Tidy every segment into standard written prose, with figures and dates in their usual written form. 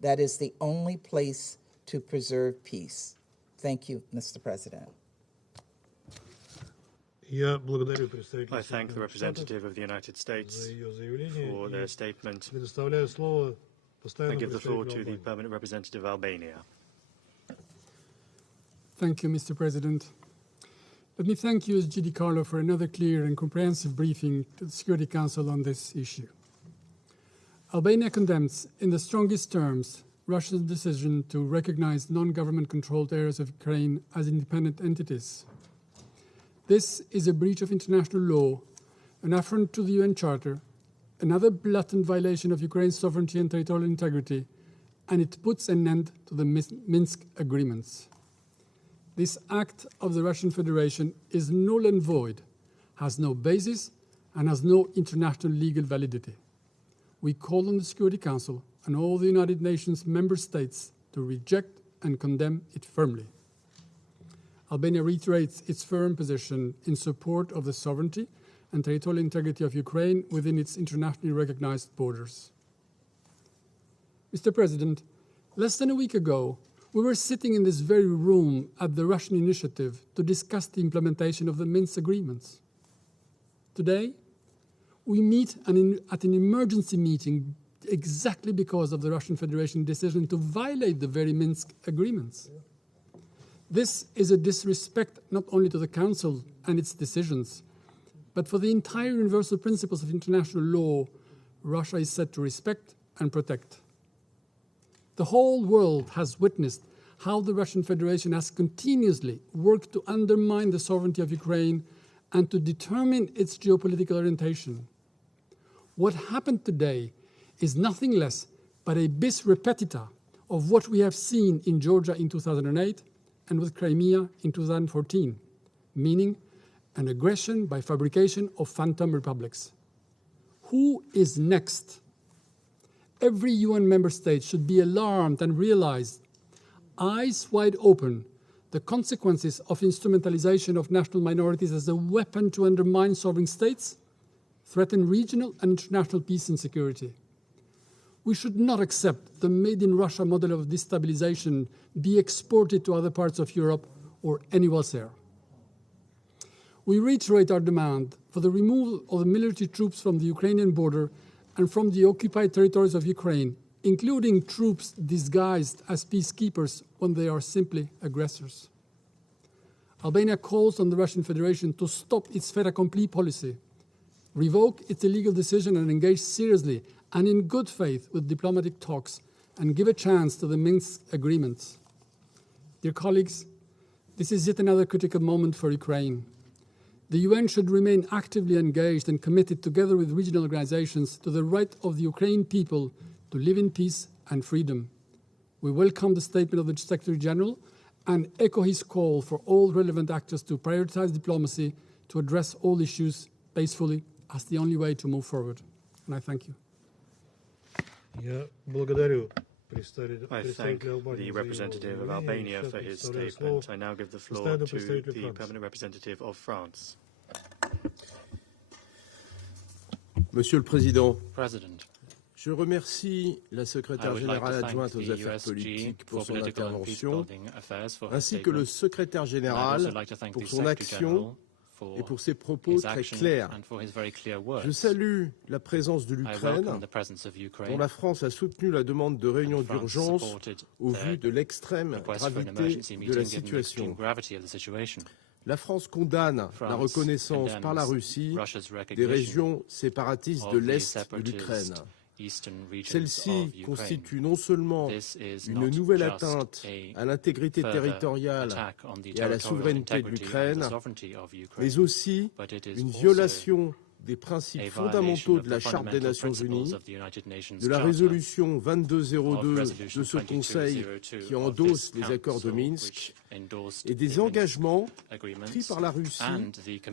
That is the only place to preserve peace. Thank you, Mr. President. I thank the representative of the United States for their statement. I give the floor to the permanent representative of Albania. Thank you, Mr. President. Let me thank you, G. Di Carlo, for another clear and comprehensive briefing to the Security Council on this issue. Albania condemns, in the strongest terms, Russia's decision to recognize non-government controlled areas of Ukraine as independent entities. This is a breach of international law, an affront to the UN Charter, another blatant violation of Ukraine's sovereignty and territorial integrity, and it puts an end to the Minsk agreements. This act of the Russian Federation is null and void, has no basis, and has no international legal validity. We call on the Security Council and all the United Nations member states to reject and condemn it firmly. Albania reiterates its firm position in support of the sovereignty and territorial integrity of Ukraine within its internationally recognized borders. Mr. President, less than a week ago, we were sitting in this very room at the Russian initiative to discuss the implementation of the Minsk agreements. Today, we meet at an emergency meeting exactly because of the Russian Federation decision to violate the very Minsk agreements. This is a disrespect not only to the Council and its decisions, but for the entire universal principles of international law Russia is set to respect and protect. The whole world has witnessed how the Russian Federation has continuously worked to undermine the sovereignty of Ukraine and to determine its geopolitical orientation. What happened today is nothing less but a bis repetita of what we have seen in Georgia in 2008 and with Crimea in 2014, meaning an aggression by fabrication of phantom republics. Who is next? Every UN member state should be alarmed and realize, eyes wide open, the consequences of instrumentalization of national minorities as a weapon to undermine sovereign states, threaten regional and international peace and security. We should not accept the made-in-Russia model of destabilization be exported to other parts of Europe or anywhere else. We reiterate our demand for the removal of the military troops from the Ukrainian border and from the occupied territories of Ukraine, including troops disguised as peacekeepers when they are simply aggressors. Albania calls on the Russian Federation to stop its fait accompli policy, revoke its illegal decision and engage seriously and in good faith with diplomatic talks and give a chance to the Minsk agreements. Dear colleagues, this is yet another critical moment for Ukraine. The UN should remain actively engaged and committed together with regional organizations to the right of the Ukrainian people to live in peace and freedom. We welcome the statement of the Secretary General and echo his call for all relevant actors to prioritize diplomacy to address all issues peacefully as the only way to move forward. And I thank you. I thank the representative of Albania for his statement. I now give the floor to the permanent representative of France. Monsieur le Président, President, je remercie la secrétaire générale adjointe aux affaires politiques pour son intervention, ainsi que le secrétaire général pour son action et pour ses propos très clairs. Je salue la présence de l'Ukraine, dont la France a soutenu la demande de réunion d'urgence au vu de l'extrême gravité de la situation. La France condamne la reconnaissance par la Russie des régions séparatistes de l'Est de l'Ukraine. Celle-ci constitue non seulement une nouvelle atteinte à l'intégrité territoriale et à la souveraineté de l'Ukraine, mais aussi une violation des principes fondamentaux de la Charte des Nations Unies, de la résolution 2202 de ce Conseil qui endosse les accords de Minsk et des engagements pris par la Russie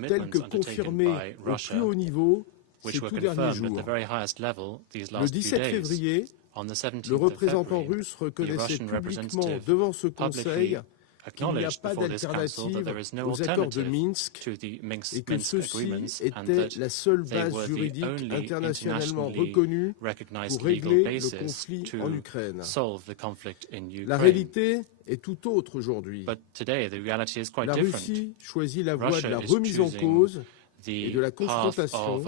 tels que confirmés au plus haut niveau ces tout derniers jours. Le 17 février, le représentant russe reconnaissait publiquement devant ce Conseil acknowledged before this Council that there is no alternative to the Minsk agreements and that they were the only internationally recognized legal basis to solve the conflict in Ukraine. Est tout autre aujourd'hui. But today, the reality is quite La different. Russie choisit la voie de la remise en cause et de la confrontation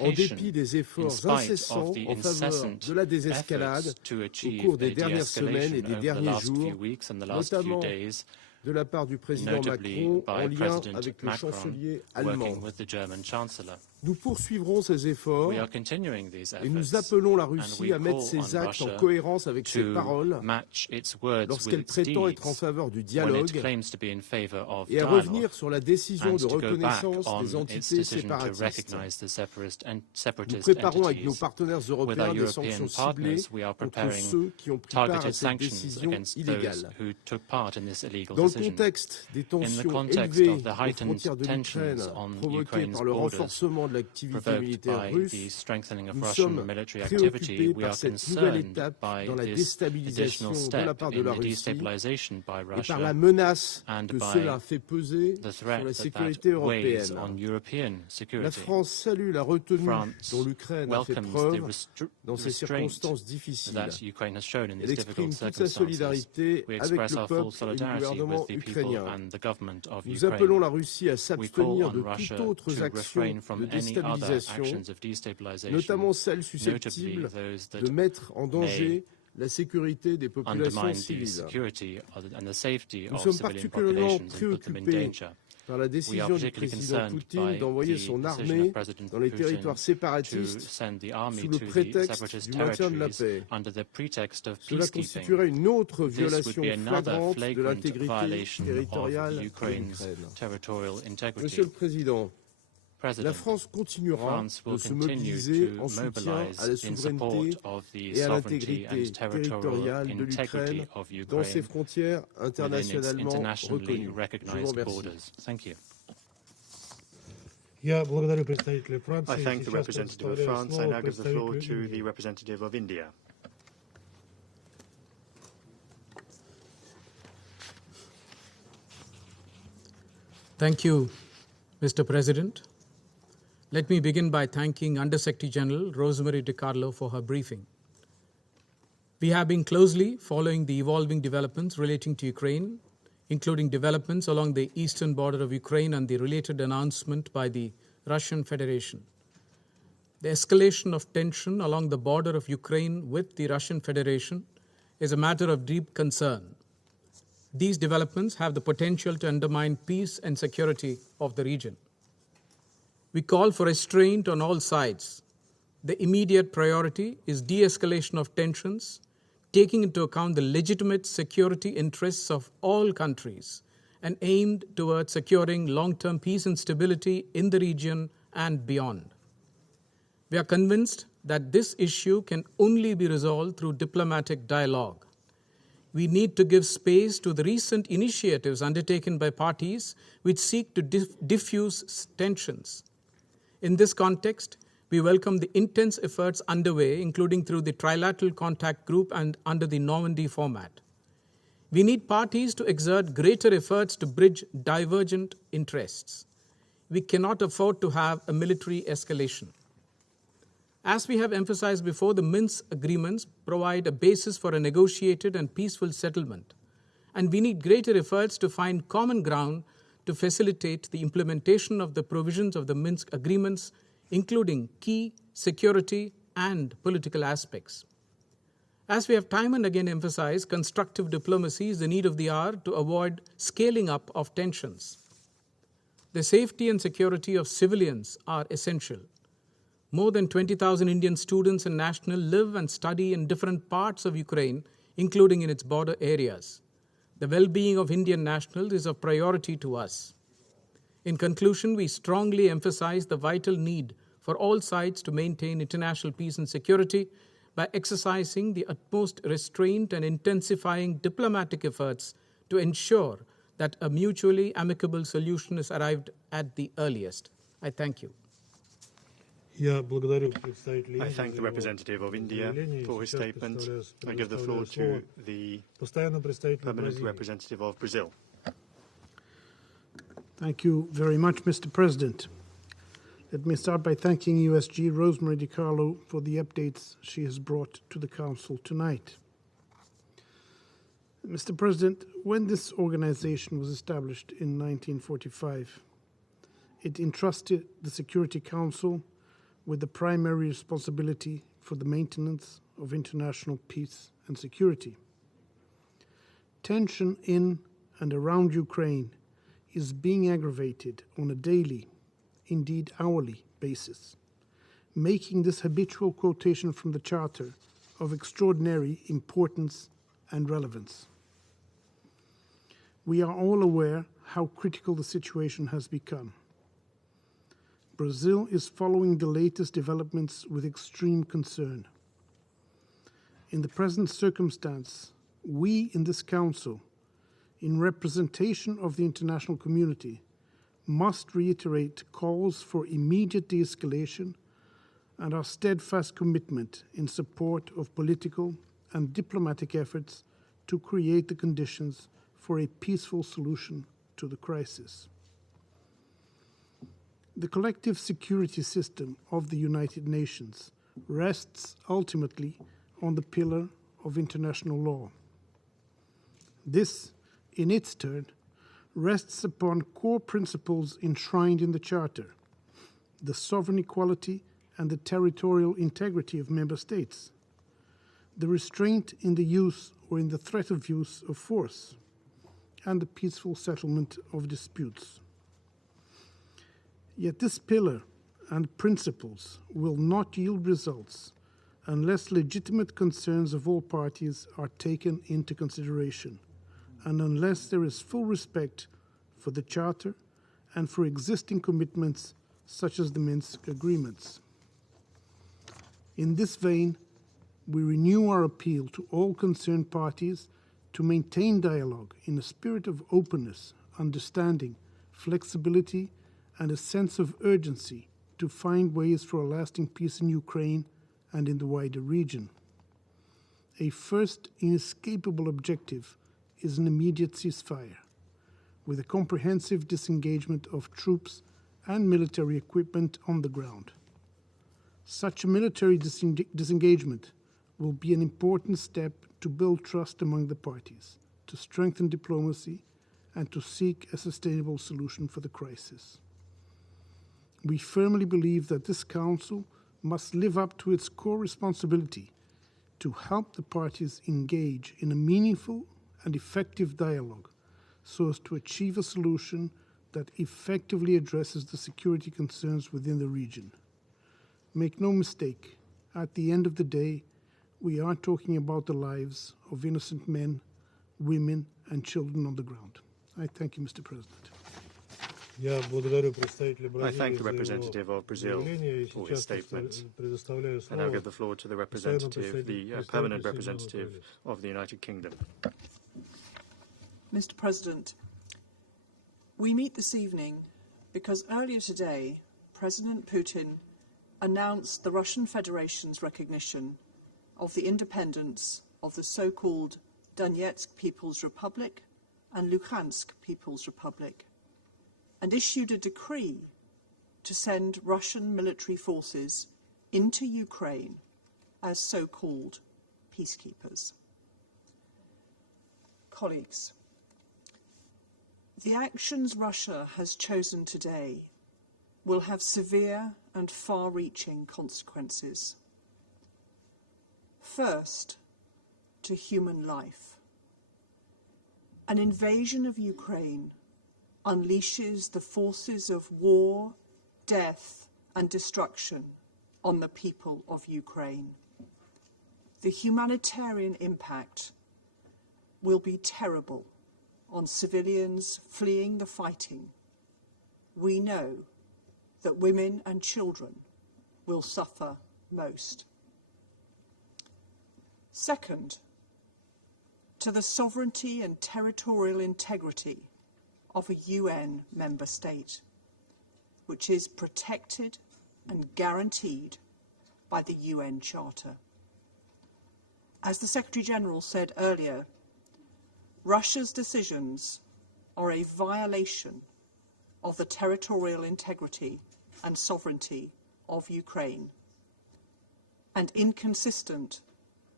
en dépit des efforts incessants en faveur de la désescalade au cours des dernières semaines et des derniers jours, notamment de la part du président Macron en lien avec le chancelier allemand. Nous poursuivrons ces efforts et nous appelons la Russie à mettre ses actes en cohérence avec ses paroles lorsqu'elle prétend être en faveur du dialogue et à revenir sur la décision de reconnaissance des entités séparatistes. Nous préparons avec nos partenaires européens des sanctions ciblées contre ceux qui ont pris part à cette décision illégale. Dans le contexte des tensions élevées aux frontières de l'Ukraine provoquées par le renforcement de l'activité militaire russe, nous sommes préoccupés par cette nouvelle étape dans la déstabilisation de la part de la Russie et par la menace que cela fait peser sur la sécurité européenne. La France salue la retenue dont l'Ukraine a fait preuve dans ces circonstances difficiles. Elle exprime toute sa solidarité avec le peuple et le gouvernement ukrainien. Nous appelons la Russie à s'abstenir de toute autre action de déstabilisation, notamment celle susceptible de mettre en danger la sécurité des populations civiles. Nous sommes particulièrement préoccupés par la décision du président Poutine d'envoyer son armée dans les territoires séparatistes sous le prétexte du maintien de la paix. Cela constituerait une autre violation flagrante de l'intégrité territoriale de l'Ukraine. Monsieur le Président, la France continuera de se mobiliser en soutien à la souveraineté et à l'intégrité territoriale de l'Ukraine dans ses frontières internationalement reconnues. Je vous remercie. I thank the representative of France. I now give the floor to the representative of India. Thank you, Mr. President. Let me begin by thanking Undersecretary General Rosemary DiCarlo for her briefing. We have been closely following the evolving developments relating to Ukraine, including developments along the eastern border of Ukraine and the related announcement by the Russian Federation. The escalation of tension along the border of Ukraine with the Russian Federation is a matter of deep concern. These developments have the potential to undermine peace and security of the region. We call for restraint on all sides. The immediate priority is de-escalation of tensions, taking into account the legitimate security interests of all countries and aimed towards securing long-term peace and stability in the region and beyond. We are convinced that this issue can only be resolved through diplomatic dialogue. We need to give space to the recent initiatives undertaken by parties which seek to diffuse tensions. In this context, we welcome the intense efforts underway, including through the Trilateral Contact Group and under the Normandy format. We need parties to exert greater efforts to bridge divergent interests. We cannot afford to have a military escalation. As we have emphasized before, the Minsk agreements provide a basis for a negotiated and peaceful settlement, and we need greater efforts to find common ground to facilitate the implementation of the provisions of the Minsk agreements, including key security and political aspects. As we have time and again emphasized, constructive diplomacy is the need of the hour to avoid scaling up of tensions. The safety and security of civilians are essential. More than 20,000 Indian students and nationals live and study in different parts of Ukraine, including in its border areas. The well-being of Indian nationals is of priority to us. In conclusion, we strongly emphasize the vital need for all sides to maintain international peace and security by exercising the utmost restraint and intensifying diplomatic efforts to ensure that a mutually amicable solution is arrived at the earliest. I thank you. I thank the representative of India for his statement. I give the floor to the permanent representative of Brazil. Thank you very much, Mr. President. Let me start by thanking USG Rosemary DiCarlo for the updates she has brought to the Council tonight. Mr. President, when this organization was established in 1945, it entrusted the Security Council with the primary responsibility for the maintenance of international peace and security. Tension in and around Ukraine is being aggravated on a daily, indeed hourly, basis, making this habitual quotation from the Charter of extraordinary importance and relevance. We are all aware how critical the situation has become. Brazil is following the latest developments with extreme concern. In the present circumstance, we in this Council, in representation of the international community, must reiterate calls for immediate de-escalation and our steadfast commitment in support of political and diplomatic efforts to create the conditions for a peaceful solution to the crisis. The collective security system of the United Nations rests ultimately on the pillar of international law. This, in its turn, rests upon core principles enshrined in the Charter, the sovereign equality and the territorial integrity of member states, the restraint in the use or in the threat of use of force, and the peaceful settlement of disputes. Yet this pillar and principles will not yield results unless legitimate concerns of all parties are taken into consideration, and unless there is full respect for the Charter and for existing commitments such as the Minsk agreements. In this vein, we renew our appeal to all concerned parties to maintain dialogue in a spirit of openness, understanding, flexibility, and a sense of urgency to find ways for a lasting peace in Ukraine and in the wider region. A first inescapable objective is an immediate ceasefire, with a comprehensive disengagement of troops and military equipment on the ground. Such a military disengagement will be an important step to build trust among the parties, to strengthen diplomacy, and to seek a sustainable solution for the crisis. We firmly believe that this Council must live up to its core responsibility to help the parties engage in a meaningful and effective dialogue so as to achieve a solution that effectively addresses the security concerns within the region. Make no mistake, at the end of the day, we are talking about the lives of innocent men, women, and children on the ground. I thank you, Mr. President. I thank the representative of Brazil for his statement, and I'll give the floor to the representative, the permanent representative of the United Kingdom. Mr. President, we meet this evening because earlier today, President Putin announced the Russian Federation's recognition of the independence of the so-called Donetsk People's Republic and Luhansk People's Republic, and issued a decree to send Russian military forces into Ukraine as so-called peacekeepers. Colleagues, the actions Russia has chosen today will have severe and far-reaching consequences. First, to human life. An invasion of Ukraine unleashes the forces of war, death, and destruction on the people of Ukraine. The humanitarian impact will be terrible on civilians fleeing the fighting. We know that women and children will suffer most. Second, to the sovereignty and territorial integrity of a UN member state, which is protected and guaranteed by the UN Charter. As the Secretary-General said earlier, Russia's decisions are a violation of the territorial integrity and sovereignty of Ukraine and inconsistent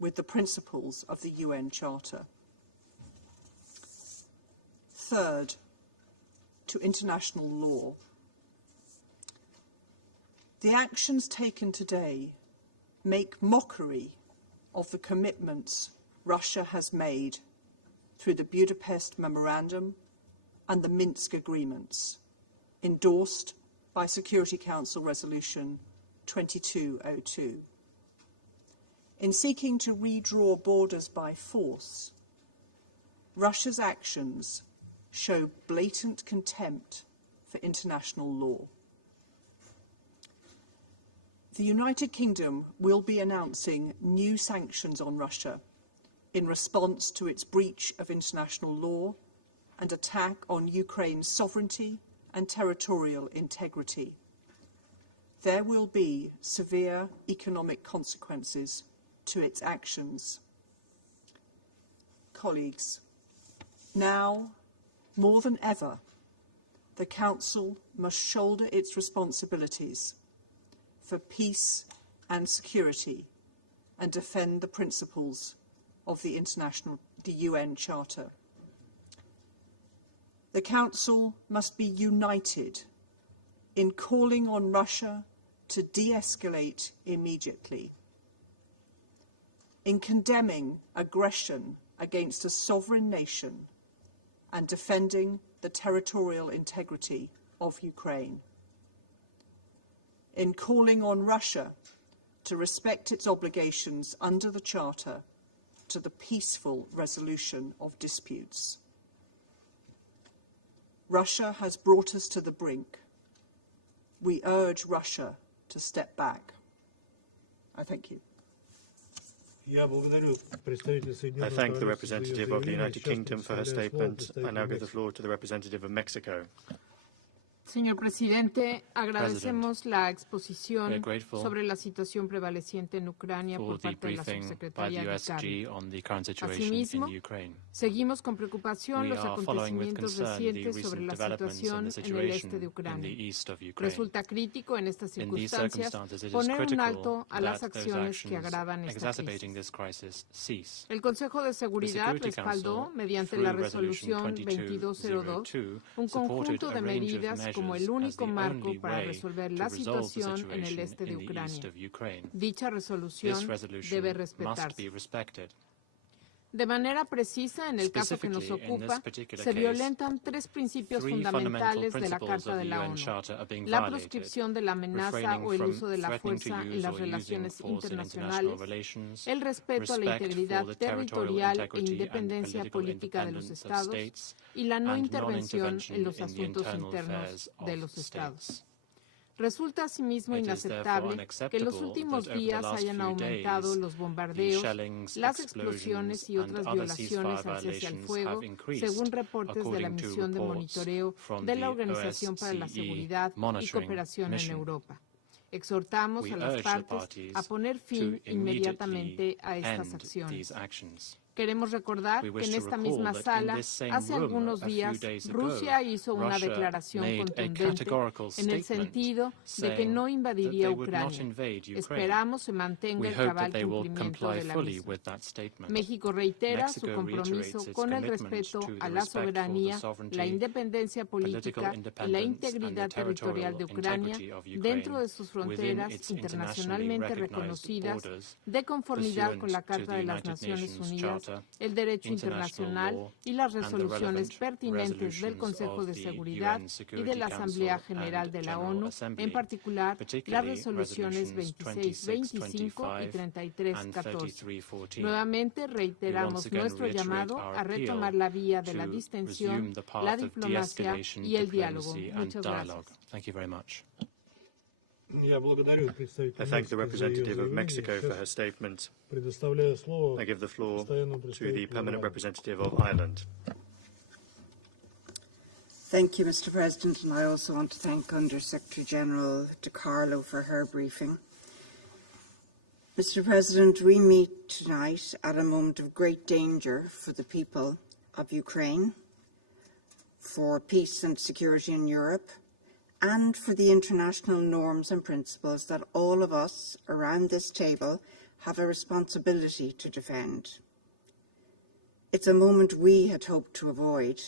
with the principles of the UN Charter. Third, to international law. The actions taken today make mockery of the commitments Russia has made through the Budapest Memorandum and the Minsk Agreements, endorsed by Security Council Resolution 2202. In seeking to redraw borders by force, Russia's actions show blatant contempt for international law. The United Kingdom will be announcing new sanctions on Russia in response to its breach of international law and attack on Ukraine's sovereignty and territorial integrity. There will be severe economic consequences to its actions. Colleagues, now, more than ever, the Council must shoulder its responsibilities for peace and security and defend the principles of the UN Charter. The Council must be united in calling on Russia to de-escalate immediately, in condemning aggression against a sovereign nation and defending the territorial integrity of Ukraine, in calling on Russia to respect its obligations under the Charter to the peaceful resolution of disputes. Russia has brought us to the brink. We urge Russia to step back. I thank you. I thank the representative of the United Kingdom for her statement. I now give the floor to the representative of Mexico. Señor Presidente, agradecemos la exposición sobre la situación prevaleciente en Ucrania por parte de la subsecretaria Dictator. Asimismo, seguimos con preocupación los acontecimientos recientes sobre la situación en el este de Ucrania. Resulta crítico en estas circunstancias poner un alto a las acciones que agravan esta crisis. El Consejo de Seguridad respaldó, mediante la resolución 2202, un conjunto de medidas como el único marco para resolver la situación en el este de Ucrania. Dicha resolución debe respetarse. De manera precisa, en el caso que nos ocupa, se violentan tres principios fundamentales de la Carta de la ONU: la proscripción de la amenaza o el uso de la fuerza en las relaciones internacionales, el respeto a la integridad territorial e independencia política de los Estados y la no intervención en los asuntos internos de los Estados. Resulta asimismo inaceptable que en los últimos días hayan aumentado los bombardeos, las explosiones y otras violaciones al cese al fuego, según reportes de la misión de monitoreo de la Organización para la Seguridad y Cooperación en Europa. Exhortamos a las partes a poner fin inmediatamente a estas acciones. Queremos recordar que en esta misma sala, hace algunos días, Rusia hizo una declaración contundente en el sentido de que no invadiría Ucrania. Esperamos se mantenga el cabal cumplimiento de la misma. México reitera su compromiso con el respeto a la soberanía, la independencia política y la integridad territorial de Ucrania dentro de sus fronteras internacionalmente reconocidas, de conformidad con la Carta de las Naciones Unidas, el derecho internacional y las resoluciones pertinentes del Consejo de Seguridad y de la Asamblea General de la ONU, en particular las resoluciones 2625 y 3314. Nuevamente reiteramos nuestro llamado a retomar la vía de la distensión, la diplomacia y el diálogo. Muchas gracias. I thank the representative of Mexico for her statement. I give the floor to the permanent representative of Ireland. Thank you, Mr. President, and I also want to thank Under Secretary General DiCarlo for her briefing. Mr. President, we meet tonight at a moment of great danger for the people of Ukraine, for peace and security in Europe, and for the international norms and principles that all of us around this table have a responsibility to defend. It's a moment we had hoped to avoid,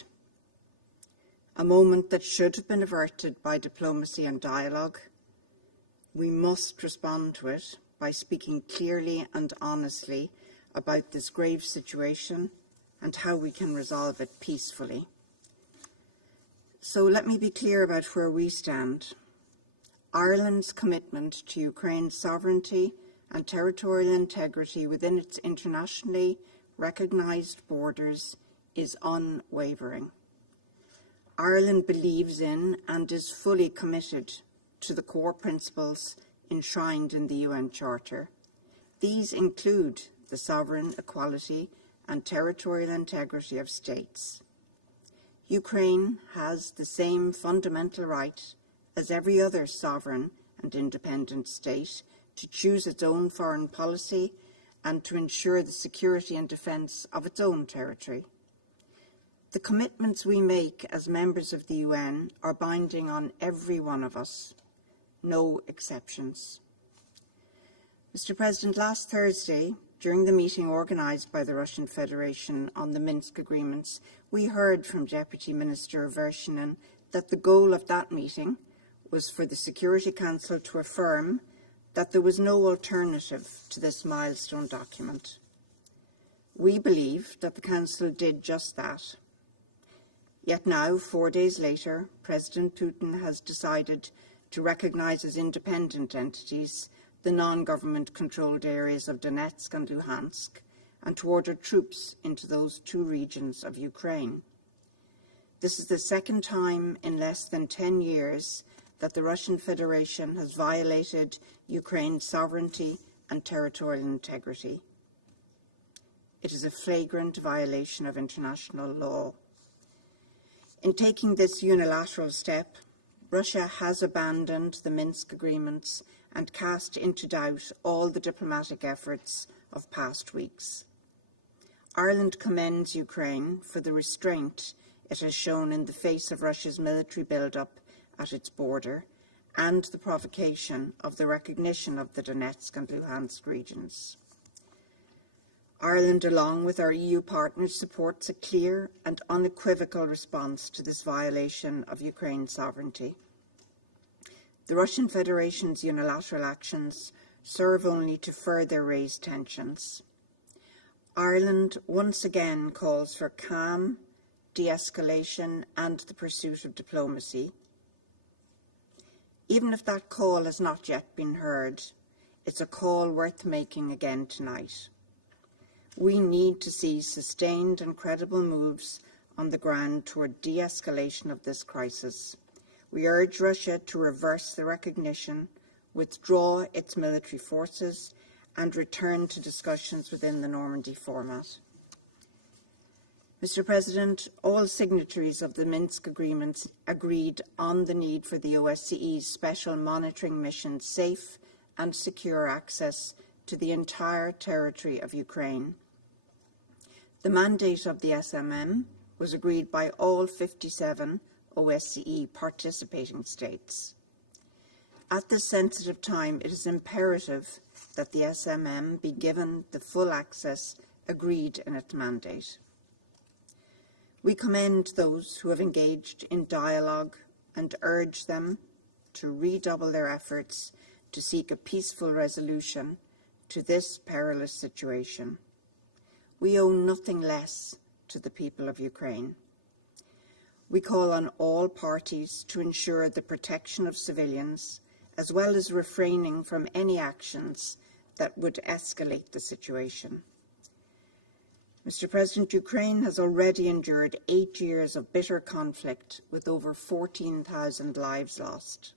a moment that should have been averted by diplomacy and dialogue. We must respond to it by speaking clearly and honestly about this grave situation and how we can resolve it peacefully. So let me be clear about where we stand. Ireland's commitment to Ukraine's sovereignty and territorial integrity within its internationally recognised borders is unwavering. Ireland believes in and is fully committed to the core principles enshrined in the UN Charter. These include the sovereign equality and territorial integrity of states. Ukraine has the same fundamental right as every other sovereign and independent state to choose its own foreign policy and to ensure the security and defence of its own territory. The commitments we make as members of the UN are binding on every one of us, no exceptions. Mr. President, last Thursday, during the meeting organised by the Russian Federation on the Minsk agreements, we heard from Deputy Minister Vershinin that the goal of that meeting was for the Security Council to affirm that there was no alternative to this milestone document. We believe that the Council did just that. Yet now, 4 days later, President Putin has decided to recognise as independent entities the non-government controlled areas of Donetsk and Luhansk, and to order troops into those two regions of Ukraine. This is the second time in less than 10 years that the Russian Federation has violated Ukraine's sovereignty and territorial integrity. It is a flagrant violation of international law. In taking this unilateral step, Russia has abandoned the Minsk agreements and cast into doubt all the diplomatic efforts of past weeks. Ireland commends Ukraine for the restraint it has shown in the face of Russia's military build-up at its border and the provocation of the recognition of the Donetsk and Luhansk regions. Ireland, along with our EU partners, supports a clear and unequivocal response to this violation of Ukraine's sovereignty. The Russian Federation's unilateral actions serve only to further raise tensions. Ireland once again calls for calm, de-escalation and the pursuit of diplomacy. Even if that call has not yet been heard, it's a call worth making again tonight. We need to see sustained and credible moves on the ground toward de-escalation of this crisis. We urge Russia to reverse the recognition, withdraw its military forces, and return to discussions within the Normandy format. Mr. President, all signatories of the Minsk agreements agreed on the need for the OSCE's special monitoring mission's safe and secure access to the entire territory of Ukraine. The mandate of the SMM was agreed by all 57 OSCE participating states. At this sensitive time, it is imperative that the SMM be given the full access agreed in its mandate. We commend those who have engaged in dialogue and urge them to redouble their efforts to seek a peaceful resolution to this perilous situation. We owe nothing less to the people of Ukraine. We call on all parties to ensure the protection of civilians, as well as refraining from any actions that would escalate the situation. Mr. President, Ukraine has already endured 8 years of bitter conflict with over 14,000 lives lost.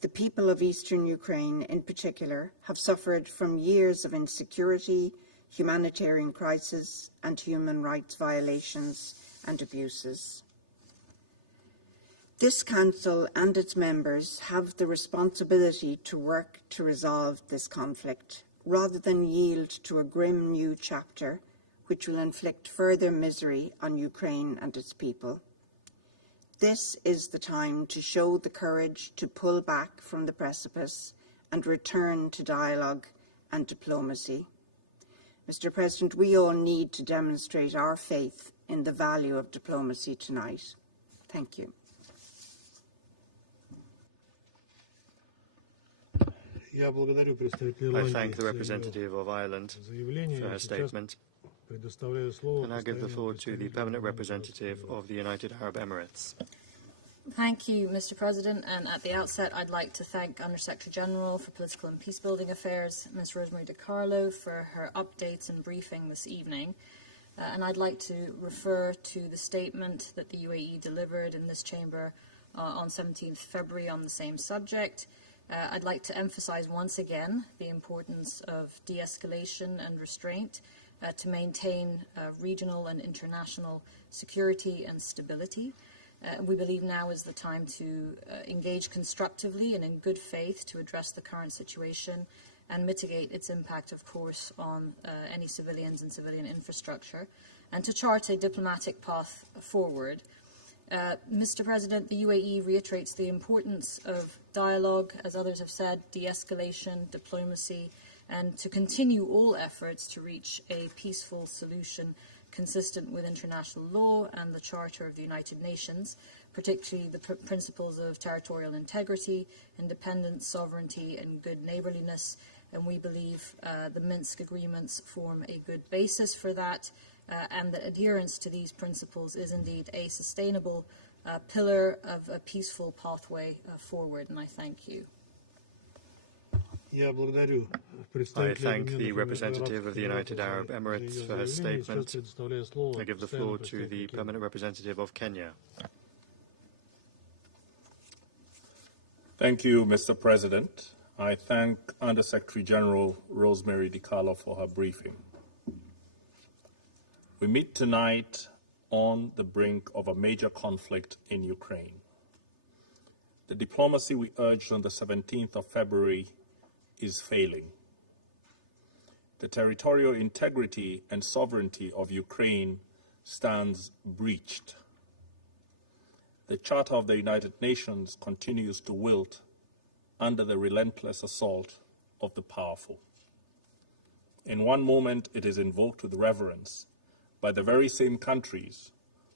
The people of eastern Ukraine in particular have suffered from years of insecurity, humanitarian crisis and human rights violations and abuses. This Council and its members have the responsibility to work to resolve this conflict, rather than yield to a grim new chapter which will inflict further misery on Ukraine and its people. This is the time to show the courage to pull back from the precipice and return to dialogue and diplomacy. Mr. President, we all need to demonstrate our faith in the value of diplomacy tonight. Thank you. I thank the representative of Ireland for her statement, and I give the floor to the permanent representative of the United Arab Emirates. Thank you, Mr. President, and at the outset I'd like to thank Under-Secretary General for Political and Peacebuilding Affairs, Ms. Rosemary DiCarlo, for her updates and briefing this evening. And I'd like to refer to the statement that the UAE delivered in this chamber on 17th February on the same subject. I'd like to emphasize once again the importance of de-escalation and restraint to maintain regional and international security and stability. We believe now is the time to engage constructively and in good faith to address the current situation and mitigate its impact, of course, on any civilians and civilian infrastructure, and to chart a diplomatic path forward. Mr. President, the UAE reiterates the importance of dialogue, as others have said, de-escalation, diplomacy, and to continue all efforts to reach a peaceful solution consistent with international law and the Charter of the United Nations, particularly the principles of territorial integrity, independence, sovereignty, and good neighbourliness. And we believe the Minsk agreements form a good basis for that, and that adherence to these principles is indeed a sustainable pillar of a peaceful pathway forward. And I thank you. I thank the representative of the United Arab Emirates for her statement. I give the floor to the permanent representative of Kenya. Thank you, Mr. President. I thank Under-Secretary General Rosemary DiCarlo for her briefing. We meet tonight on the brink of a major conflict in Ukraine. The diplomacy we urged on the 17th of February is failing. The territorial integrity and sovereignty of Ukraine stands breached. The Charter of the United Nations continues to wilt under the relentless assault of the powerful. In one moment, it is invoked with reverence by the very same countries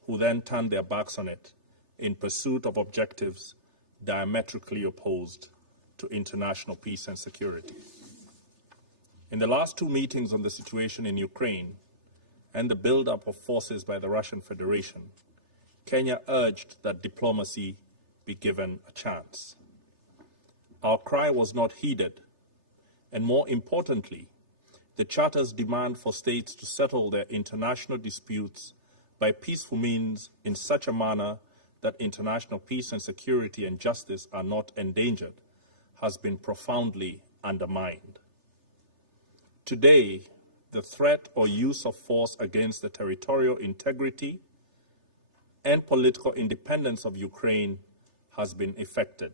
who then turn their backs on it in pursuit of objectives diametrically opposed to international peace and security. In the last two meetings on the situation in Ukraine and the buildup of forces by the Russian Federation, Kenya urged that diplomacy be given a chance. Our cry was not heeded, and more importantly, the Charter's demand for states to settle their international disputes by peaceful means in such a manner that international peace and security and justice are not endangered has been profoundly undermined. Today, the threat or use of force against the territorial integrity and political independence of Ukraine has been effected.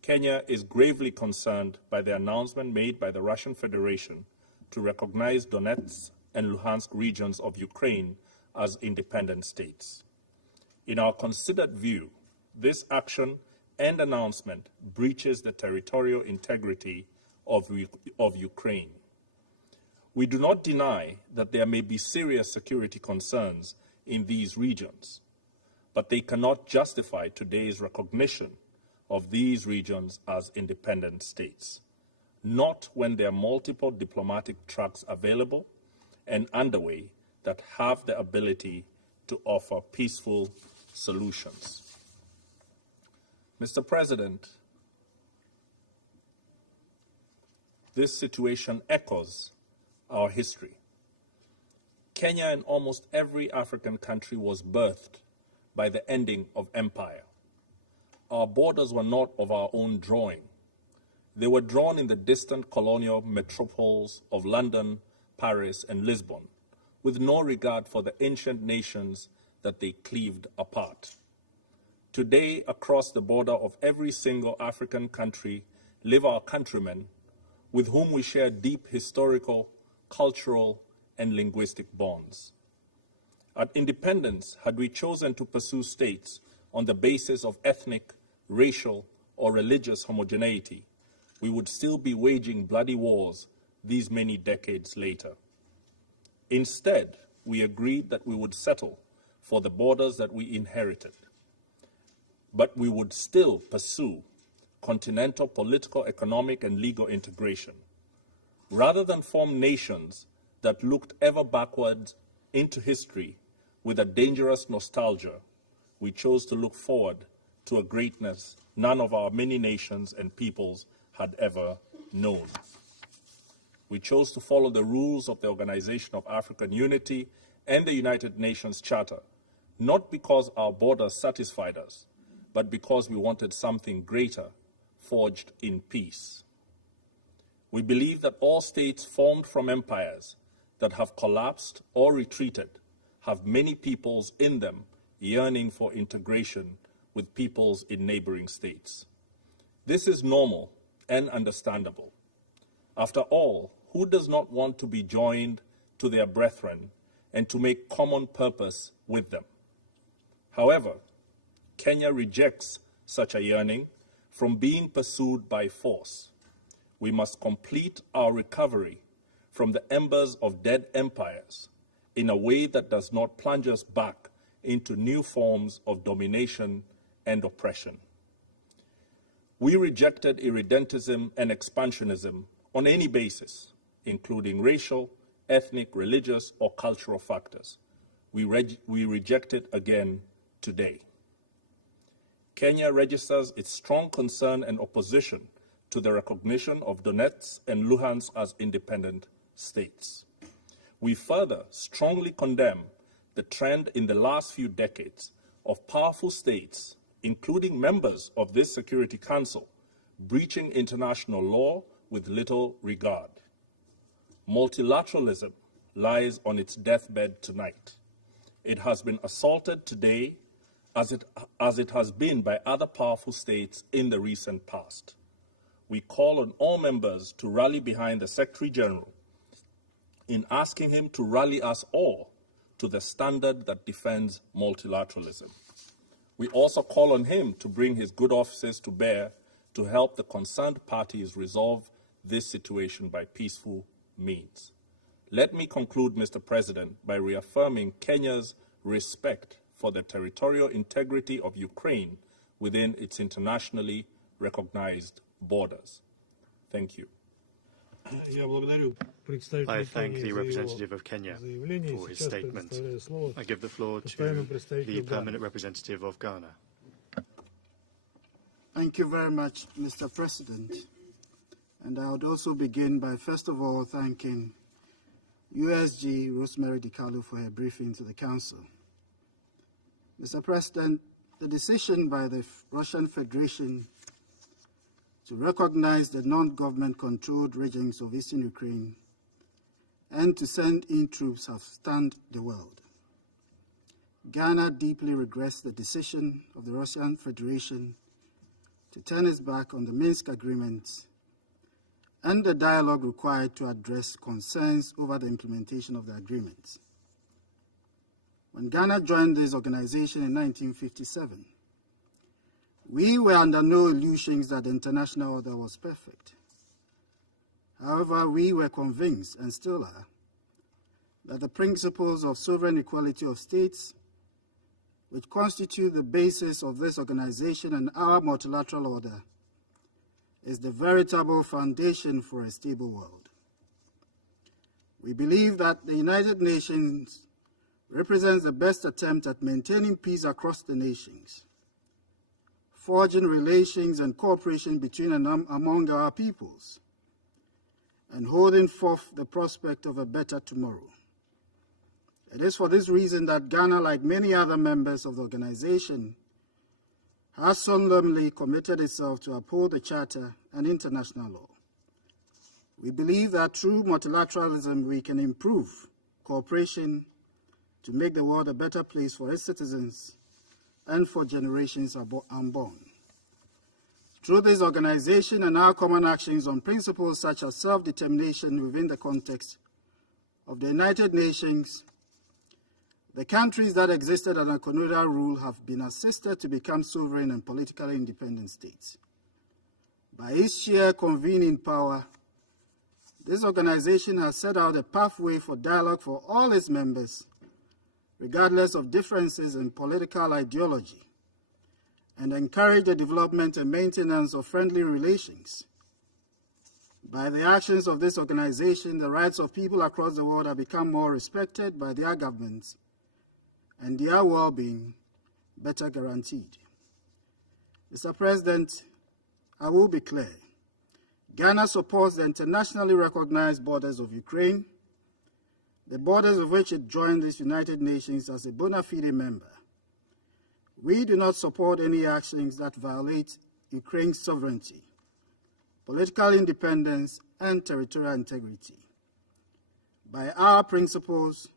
Kenya is gravely concerned by the announcement made by the Russian Federation to recognize Donetsk and Luhansk regions of Ukraine as independent states. In our considered view, this action and announcement breaches the territorial integrity of Ukraine. We do not deny that there may be serious security concerns in these regions, but they cannot justify today's recognition of these regions as independent states, not when there are multiple diplomatic tracks available and underway that have the ability to offer peaceful solutions. Mr. President, this situation echoes our history. Kenya and almost every African country was birthed by the ending of empire. Our borders were not of our own drawing. They were drawn in the distant colonial metropoles of London, Paris, and Lisbon, with no regard for the ancient nations that they cleaved apart. Today, across the border of every single African country live our countrymen with whom we share deep historical, cultural, and linguistic bonds. At independence, had we chosen to pursue states on the basis of ethnic, racial, or religious homogeneity, we would still be waging bloody wars these many decades later. Instead, we agreed that we would settle for the borders that we inherited, but we would still pursue continental political, economic, and legal integration. Rather than form nations that looked ever backwards into history with a dangerous nostalgia, we chose to look forward to a greatness none of our many nations and peoples had ever known. We chose to follow the rules of the Organization of African Unity and the United Nations Charter, not because our borders satisfied us, but because we wanted something greater, forged in peace. We believe that all states formed from empires that have collapsed or retreated have many peoples in them yearning for integration with peoples in neighboring states. This is normal and understandable. After all, who does not want to be joined to their brethren and to make common purpose with them? However, Kenya rejects such a yearning from being pursued by force. We must complete our recovery from the embers of dead empires in a way that does not plunge us back into new forms of domination and oppression. We rejected irredentism and expansionism on any basis, including racial, ethnic, religious, or cultural factors. We reject it again today. Kenya registers its strong concern and opposition to the recognition of Donetsk and Luhansk as independent states. We further strongly condemn the trend in the last few decades of powerful states, including members of this Security Council, breaching international law with little regard. Multilateralism lies on its deathbed tonight. It has been assaulted today as it has been by other powerful states in the recent past. We call on all members to rally behind the Secretary General in asking him to rally us all to the standard that defends multilateralism. We also call on him to bring his good offices to bear to help the concerned parties resolve this situation by peaceful means. Let me conclude, Mr. President, by reaffirming Kenya's respect for the territorial integrity of Ukraine within its internationally recognized borders. Thank you. I thank the representative of Kenya for his statement. I give the floor to the permanent representative of Ghana. Thank you very much, Mr. President. And I would also begin by, first of all, thanking USG Rosemary DiCarlo for her briefing to the Council. Mr. President, the decision by the Russian Federation to recognize the non-government-controlled regions of eastern Ukraine and to send in troops have stunned the world. Ghana deeply regrets the decision of the Russian Federation to turn its back on the Minsk agreements and the dialogue required to address concerns over the implementation of the agreements. When Ghana joined this organization in 1957, we were under no illusions that the international order was perfect. However, we were convinced, and still are, that the principles of sovereign equality of states, which constitute the basis of this organization and our multilateral order, is the veritable foundation for a stable world. We believe that the United Nations represents the best attempt at maintaining peace across the nations, forging relations and cooperation between and among our peoples, and holding forth the prospect of a better tomorrow. It is for this reason that Ghana, like many other members of the organization, has solemnly committed itself to uphold the Charter and international law. We believe that through multilateralism we can improve cooperation to make the world a better place for its citizens and for generations unborn. Through this organization and our common actions on principles such as self-determination within the context of the United Nations, the countries that existed under colonial rule have been assisted to become sovereign and politically independent states. By its sheer convening power, this organization has set out a pathway for dialogue for all its members, regardless of differences in political ideology, and encourage the development and maintenance of friendly relations. By the actions of this organization, the rights of people across the world have become more respected by their governments and their well-being better guaranteed. Mr. President, I will be clear. Ghana supports the internationally recognized borders of Ukraine, the borders of which it joined the United Nations as a bona fide member. We do not support any actions that violate Ukraine's sovereignty, political independence, and territorial integrity. By our principles,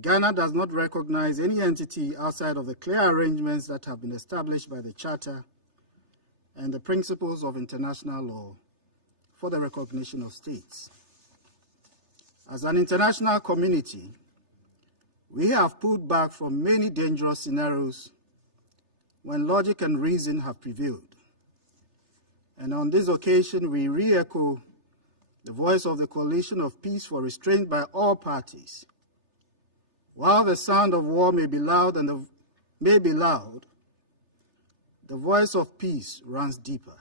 Ghana does not recognize any entity outside of the clear arrangements that have been established by the Charter and the principles of international law for the recognition of states. As an international community, we have pulled back from many dangerous scenarios when logic and reason have prevailed. And on this occasion, we re-echo the voice of the Coalition of Peace for Restraint by all parties. While the sound of war may be loud, the voice of peace runs deeper.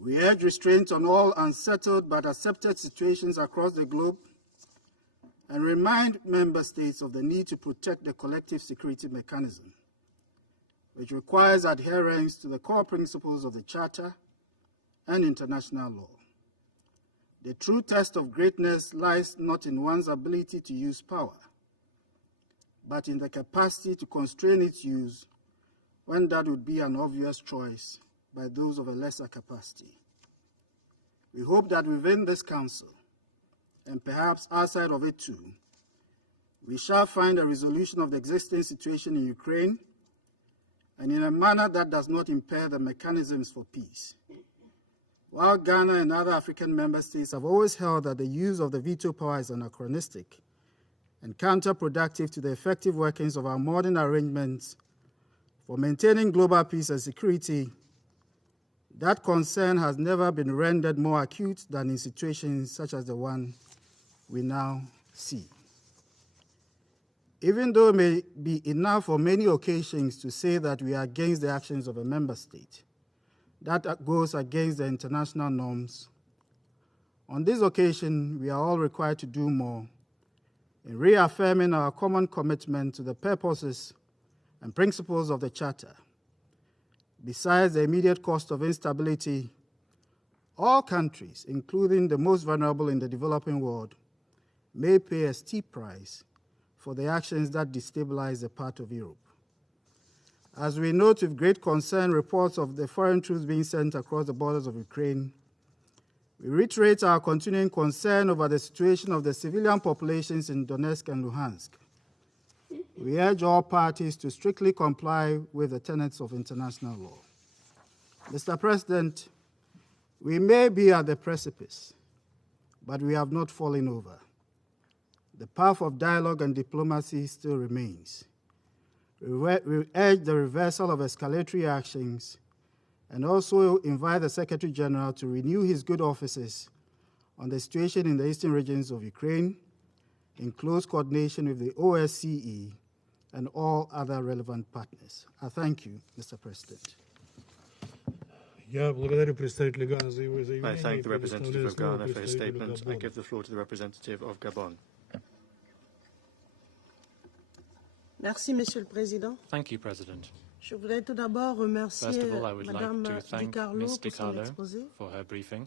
We urge restraint on all unsettled but accepted situations across the globe and remind member states of the need to protect the collective security mechanism, which requires adherence to the core principles of the Charter and international law. The true test of greatness lies not in one's ability to use power, but in the capacity to constrain its use when that would be an obvious choice by those of a lesser capacity. We hope that within this Council, and perhaps outside of it too, we shall find a resolution of the existing situation in Ukraine, and in a manner that does not impair the mechanisms for peace. While Ghana and other African member states have always held that the use of the veto power is anachronistic and counterproductive to the effective workings of our modern arrangements for maintaining global peace and security, that concern has never been rendered more acute than in situations such as the one we now see. Even though it may be enough on many occasions to say that we are against the actions of a member state, that goes against the international norms. On this occasion, we are all required to do more in reaffirming our common commitment to the purposes and principles of the Charter. Besides the immediate cost of instability, all countries, including the most vulnerable in the developing world, may pay a steep price for the actions that destabilize a part of Europe. As we note with great concern reports of the foreign troops being sent across the borders of Ukraine, we reiterate our continuing concern over the situation of the civilian populations in Donetsk and Luhansk. We urge all parties to strictly comply with the tenets of international law. Mr. President, we may be at the precipice, but we have not fallen over. The path of dialogue and diplomacy still remains. We urge the reversal of escalatory actions and also invite the Secretary General to renew his good offices on the situation in the eastern regions of Ukraine in close coordination with the OSCE and all other relevant partners. I thank you, Mr. President. I thank the representative of Ghana for his statement. I give the floor to the representative of Gabon. Merci, Monsieur le Président. Thank you, President. Je voudrais tout d'abord remercier First of all, I would Madame like to thank Ms. DiCarlo for her briefing.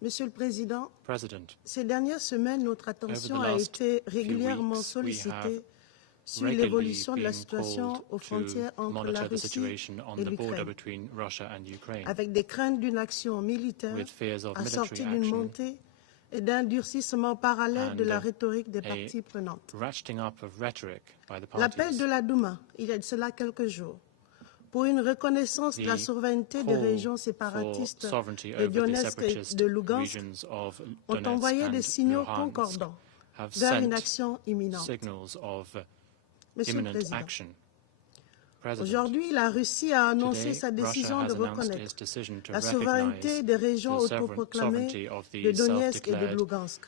Monsieur le Président, President, ces dernières semaines, notre attention a été régulièrement sollicitée sur l'évolution de la situation aux frontières entre la Russie et l'Ukraine, avec des craintes d'une action militaire assortie d'une montée et d'un durcissement parallèle de la rhétorique des parties prenantes. L'appel de la Douma, il y a de cela quelques jours, pour une reconnaissance de la souveraineté des régions séparatistes de Donetsk et de Lugansk ont envoyé des signaux concordants vers une action imminente. Monsieur le Président, aujourd'hui, la Russie a annoncé sa décision de reconnaître la souveraineté des régions autoproclamées de Donetsk et de Lugansk.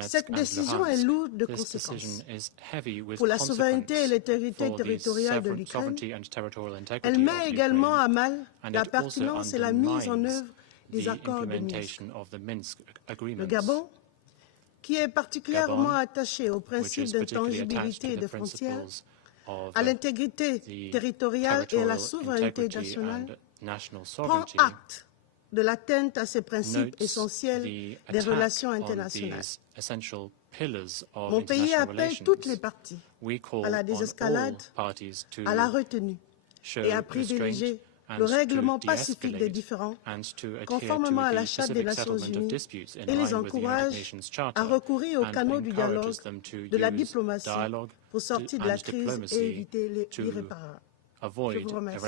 Cette décision est lourde de conséquences. Pour la souveraineté et l'intégrité territoriale de l'Ukraine, elle met également à mal la pertinence et la mise en œuvre des accords de Minsk. Le Gabon, qui est particulièrement attaché au principe d'intangibilité des frontières, à l'intégrité territoriale et à la souveraineté nationale, prend acte de l'atteinte à ces principes essentiels des relations internationales. Mon pays appelle toutes les parties à la désescalade, à la retenue et à privilégier le règlement pacifique des différends, conformément à la Charte des Nations Unies, et les encourage à recourir aux canaux du dialogue, de la diplomatie, pour sortir de la crise et éviter l'irréparable. Je vous remercie.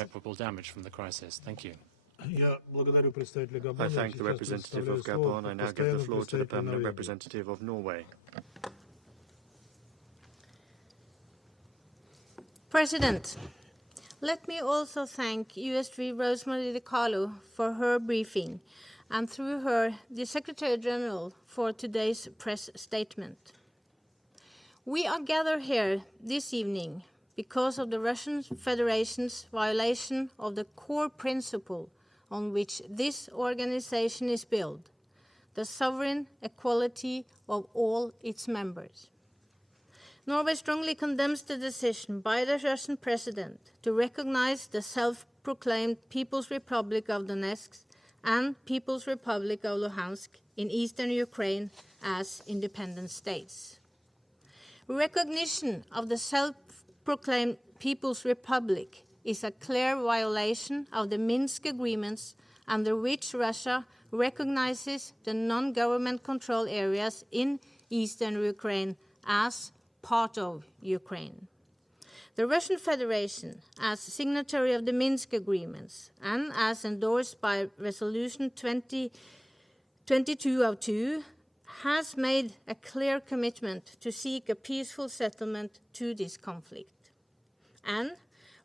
I thank the representative of Gabon. I now give the floor to the permanent representative of Norway. President, let me also thank USG Rosemary DiCarlo for her briefing, and through her, the Secretary General for today's press statement. We are gathered here this evening because of the Russian Federation's violation of the core principle on which this organization is built, the sovereign equality of all its members. Norway strongly condemns the decision by the Russian president to recognize the self-proclaimed People's Republic of Donetsk and People's Republic of Luhansk in eastern Ukraine as independent states. Recognition of the self-proclaimed People's Republic is a clear violation of the Minsk agreements, under which Russia recognizes the non-government control areas in eastern Ukraine as part of Ukraine. The Russian Federation, as signatory of the Minsk agreements and as endorsed by Resolution 2202, has made a clear commitment to seek a peaceful settlement to this conflict. And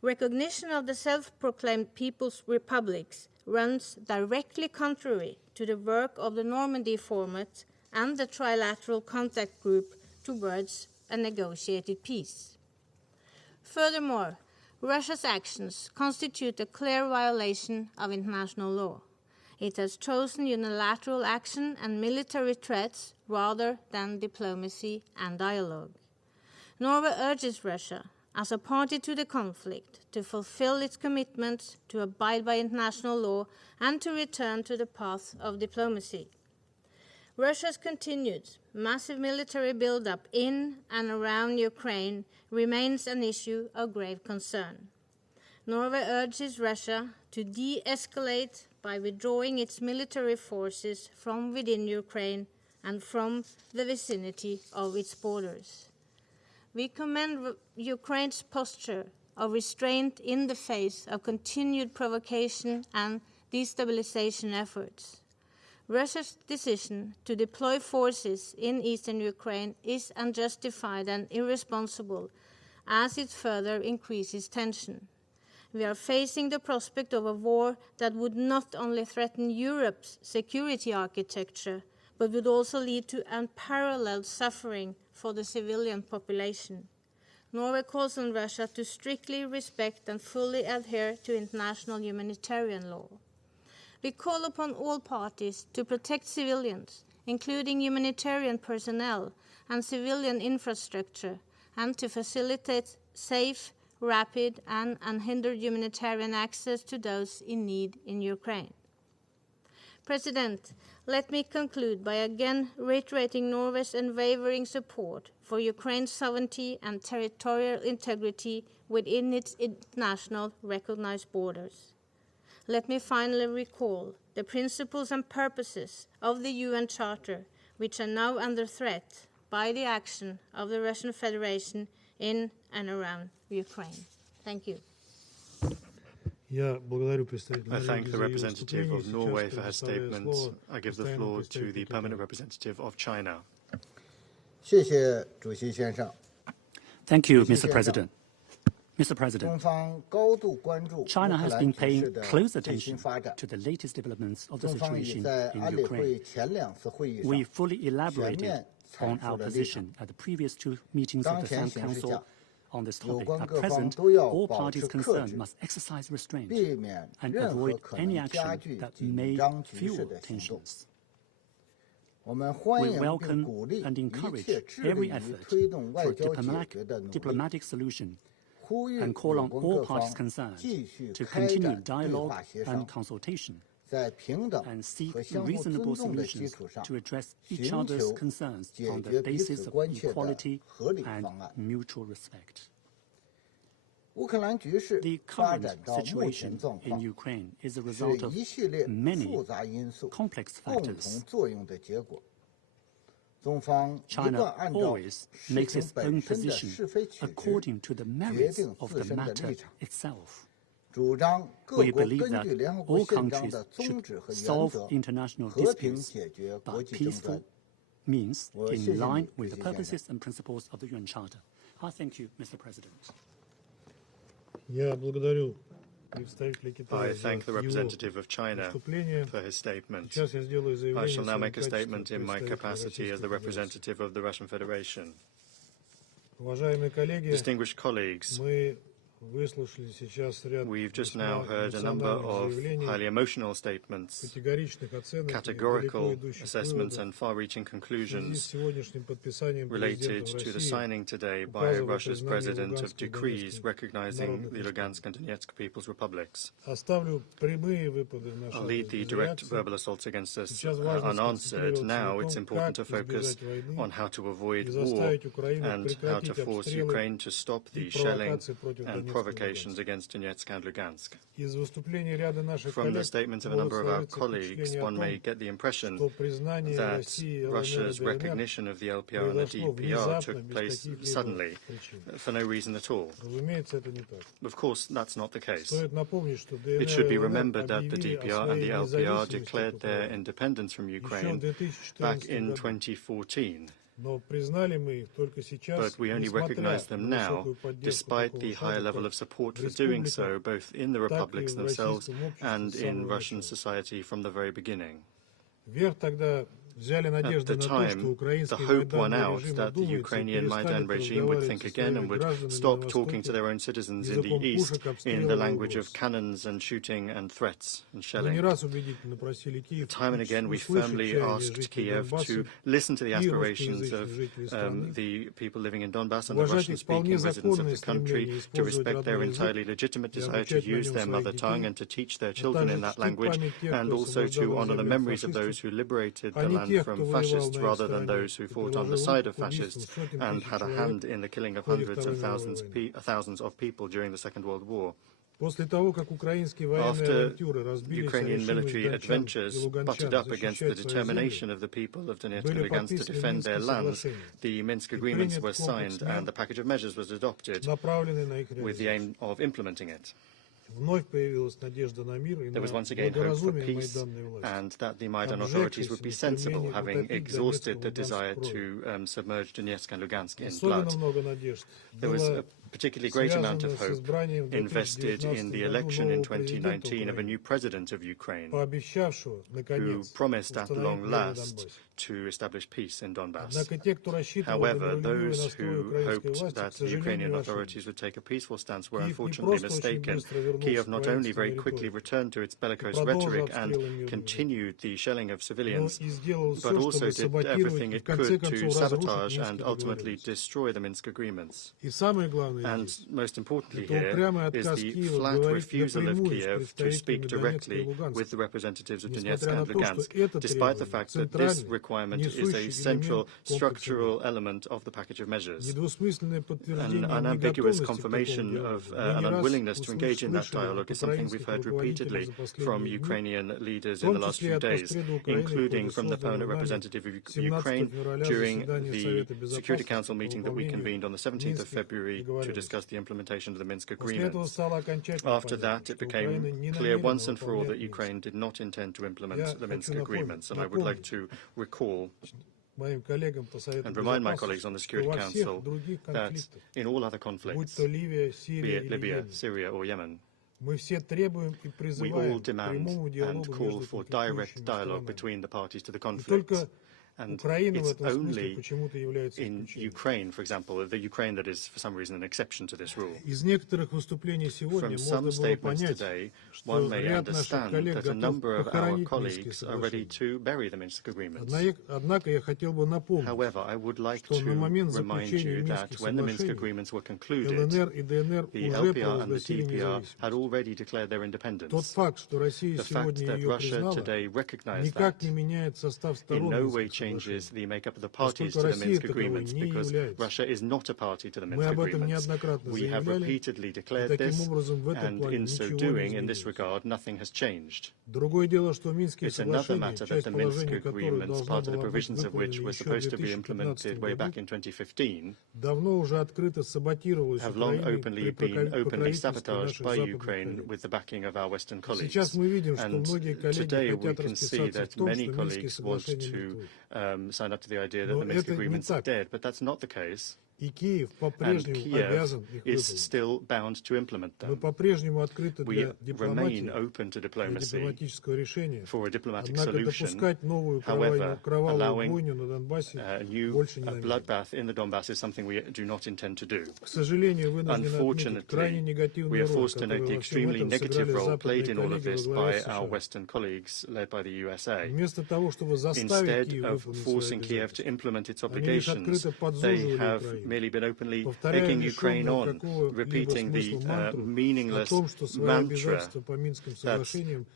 recognition of the self-proclaimed People's Republics runs directly contrary to the work of the Normandy format and the trilateral contact group towards a negotiated peace. Furthermore, Russia's actions constitute a clear violation of international law. It has chosen unilateral action and military threats rather than diplomacy and dialogue. Norway urges Russia, as a party to the conflict, to fulfill its commitments to abide by international law and to return to the path of diplomacy. Russia's continued massive military buildup in and around Ukraine remains an issue of grave concern. Norway urges Russia to de-escalate by withdrawing its military forces from within Ukraine and from the vicinity of its borders. We commend Ukraine's posture of restraint in the face of continued provocation and destabilization efforts. Russia's decision to deploy forces in eastern Ukraine is unjustified and irresponsible, as it further increases tension. We are facing the prospect of a war that would not only threaten Europe's security architecture, but would also lead to unparalleled suffering for the civilian population. Norway calls on Russia to strictly respect and fully adhere to international humanitarian law. We call upon all parties to protect civilians, including humanitarian personnel and civilian infrastructure, and to facilitate safe, rapid, and unhindered humanitarian access to those in need in Ukraine. President, let me conclude by again reiterating Norway's unwavering support for Ukraine's sovereignty and territorial integrity within its international recognized borders. Let me finally recall the principles and purposes of the UN Charter, which are now under threat by the action of the Russian Federation in and around Ukraine. Thank you. I thank the representative of Norway for her statement. I give the floor to the permanent representative of China. Thank you, Mr. President. Mr. President, China has been paying close attention to the latest developments of the situation in Ukraine. We fully elaborated on our position at the previous two meetings of the Sand Council on this topic. At present, all parties concerned must exercise restraint and avoid any action that may fuel tensions. We welcome and encourage every effort for a diplomatic solution and call on all parties concerned to continue dialogue and consultation and seek reasonable solutions to address each other's concerns on the basis of equality and mutual respect. The current situation in Ukraine is a result of many complex factors. China always makes its own position according to the merits of the matter itself. We believe that all countries should solve international disputes by peaceful means in line with the purposes and principles of the UN Charter. I thank you, Mr. President. I thank the representative of China for his statement. I shall now make a statement in my capacity as the representative of the Russian Federation. Distinguished colleagues, we've just now heard a number of highly emotional statements, categorical assessments and far-reaching conclusions related to the signing today by Russia's president of decrees recognizing the Lugansk and Donetsk People's Republics. I'll leave the direct verbal assaults against us unanswered. Now it's important to focus on how to avoid war and how to force Ukraine to stop the shelling and provocations against Donetsk and Lugansk. From the statements of a number of our colleagues, one may get the impression that Russia's recognition of the LPR and the DPR took place suddenly, for no reason at all. Of course, that's not the case. It should be remembered that the DPR and the LPR declared their independence from Ukraine back in 2014. But we only recognize them now, despite the higher level of support for doing so, both in the republics themselves and in Russian society from the very beginning. At the time, the hope won out that the Ukrainian Maidan regime would think again and would stop talking to their own citizens in the east in the language of cannons and shooting and threats and shelling. Time and again, we firmly asked Kiev to listen to the aspirations of the people living in Donbass and the Russian-speaking residents of the country, to respect their entirely legitimate desire to use their mother tongue and to teach their children in that language, and also to honor the memories of those who liberated the land from fascists rather than those who fought on the side of fascists and had a hand in the killing of hundreds of thousands of people during the Second World War. After Ukrainian military adventures butted up against the determination of the people of Donetsk and Lugansk to defend their lands, the Minsk agreements were signed and the package of measures was adopted with the aim of implementing it. There was once again hope for peace and that the Maidan authorities would be sensible, having exhausted the desire to submerge Donetsk and Lugansk in blood. There was a particularly great amount of hope invested in the election in 2019 of a new president of Ukraine, who promised at long last to establish peace in Donbass. However, those who hoped that the Ukrainian authorities would take a peaceful stance were unfortunately mistaken. Kiev not only very quickly returned to its bellicose rhetoric and continued the shelling of civilians, but also did everything it could to sabotage and ultimately destroy the Minsk agreements. And most importantly here is the flat refusal of Kiev to speak directly with the representatives of Donetsk and Lugansk, despite the fact that this requirement is a central structural element of the package of measures. An unambiguous confirmation of an unwillingness to engage in that dialogue is something we've heard repeatedly from Ukrainian leaders in the last few days, including from the permanent representative of Ukraine during the Security Council meeting that we convened on the 17th of February to discuss the implementation of the Minsk agreements. After that, it became clear once and for all that Ukraine did not intend to implement the Minsk agreements, and I would like to recall and remind my colleagues on the Security Council that in all other conflicts, be it Libya, Syria or Yemen, we all demand and call for direct dialogue between the parties to the conflict. And it's only in Ukraine, for example, the Ukraine that is for some reason an exception to this rule. From some statements today, one may understand that a number of our colleagues are ready to bury the Minsk agreements. However, I would like to remind you that when the Minsk agreements were concluded, the LPR and the DPR had already declared their independence. The fact that Russia today recognized that in no way changes the makeup of the parties to the Minsk agreements, because Russia is not a party to the Minsk agreements. We have repeatedly declared this, and in so doing, in this regard, nothing has changed. It's another matter that the Minsk agreements, part of the provisions of which were supposed to be implemented way back in 2015, have long been openly sabotaged by Ukraine with the backing of our Western colleagues. And today we can see that many colleagues want to sign up to the idea that the Minsk agreements are dead, but that's not the case. And Kiev is still bound to implement them. We remain open to diplomacy for a diplomatic solution. However, allowing a new bloodbath in the Donbass is something we do not intend to do. Unfortunately, we are forced to note the extremely negative role played in all of this by our Western colleagues, led by the USA. Instead of forcing Kiev to implement its obligations, they have merely been openly egging Ukraine on, repeating the meaningless mantra that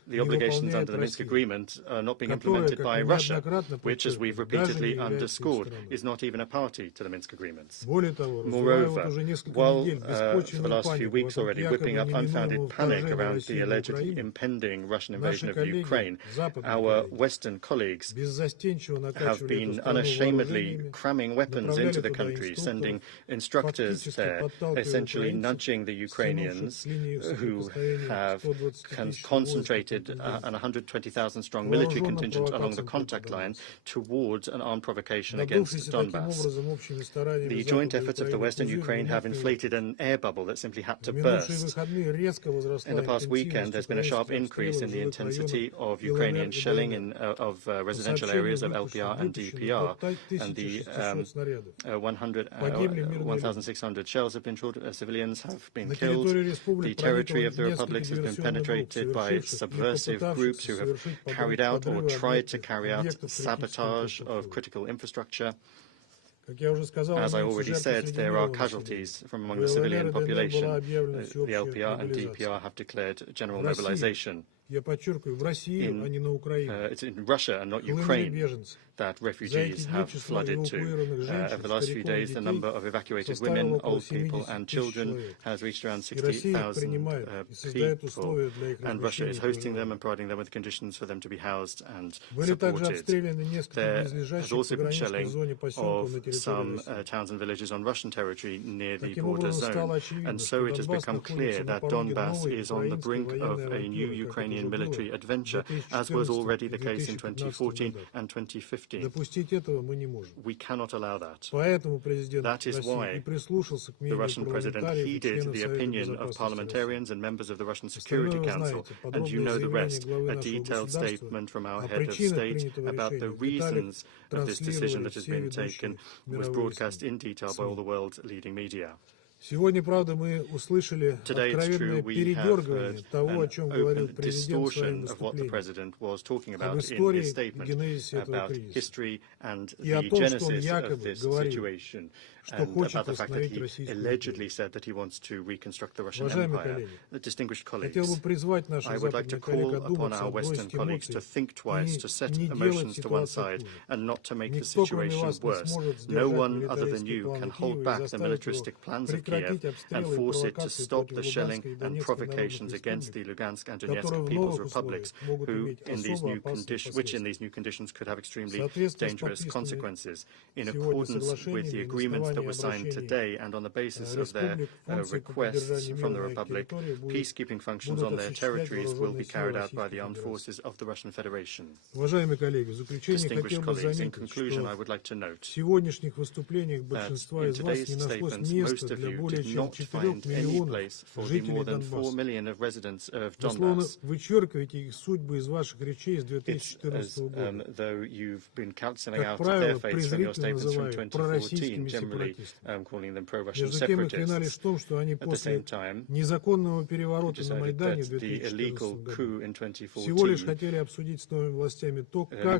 the obligations under the Minsk agreement are not being implemented by Russia, which, as we've repeatedly underscored, is not even a party to the Minsk agreements. Moreover, while for the last few weeks already whipping up unfounded panic around the allegedly impending Russian invasion of Ukraine, our Western colleagues have been unashamedly cramming weapons into the country, sending instructors there, essentially nudging the Ukrainians who have concentrated an 120,000 strong military contingent along the contact line towards an armed provocation against Donbass. The joint efforts of the West and Ukraine have inflated an air bubble that simply had to burst. In the past weekend, there's been a sharp increase in the intensity of Ukrainian shelling of residential areas of LPR and DPR, and the 1,600 shells have been shot, civilians have been killed. The territory of the republics has been penetrated by subversive groups who have carried out or tried to carry out sabotage of critical infrastructure. As I already said, there are casualties from among the civilian population. The LPR and DPR have declared general mobilization. It's in Russia and not Ukraine that refugees have flooded to. Over the last few days, the number of evacuated women, old people and children has reached around 60,000 people, and Russia is hosting them and providing them with conditions for them to be housed and supported. There has also been shelling of some towns and villages on Russian territory near the border zone, and so it has become clear that Donbass is on the brink of a new Ukrainian military adventure, as was already the case in 2014 and 2015. We cannot allow that. That is why the Russian president heeded the opinion of parliamentarians and members of the Russian Security Council, and you know the rest. A detailed statement from our head of state about the reasons of this decision that has been taken was broadcast in detail by all the world's leading media. Сегодня, правда, мы услышали откровенное передергивание того, о чем говорил президент в своем выступлении, об истории и генезисе этого кризиса, и о том, что он якобы говорил, что хочет восстановить Российскую империю. Уважаемые коллеги, хотел бы призвать наших западных коллег одуматься, отбросить эмоции и не делать ситуацию хуже. Никто, кроме вас, не сможет сдержать милитаристские планы Киева и заставить его прекратить обстрелы и провокации против Луганской и Донецкой народных республик, которые в новых условиях могут иметь особо опасные последствия. В соответствии с подписанными сегодня that were signed today and on the basis of their requests from the Republic, peacekeeping functions on their territories will be carried out by the armed forces of the Russian Federation. Distinguished colleagues, in conclusion, I would like to note that in today's statements, most of you did not find any place for the more than 4 million of residents of Donbass. It's as though you've been cancelling out their fates from your statements from 2014, generally calling them pro-Russian separatists. At the same time, you decided that the illegal coup in 2014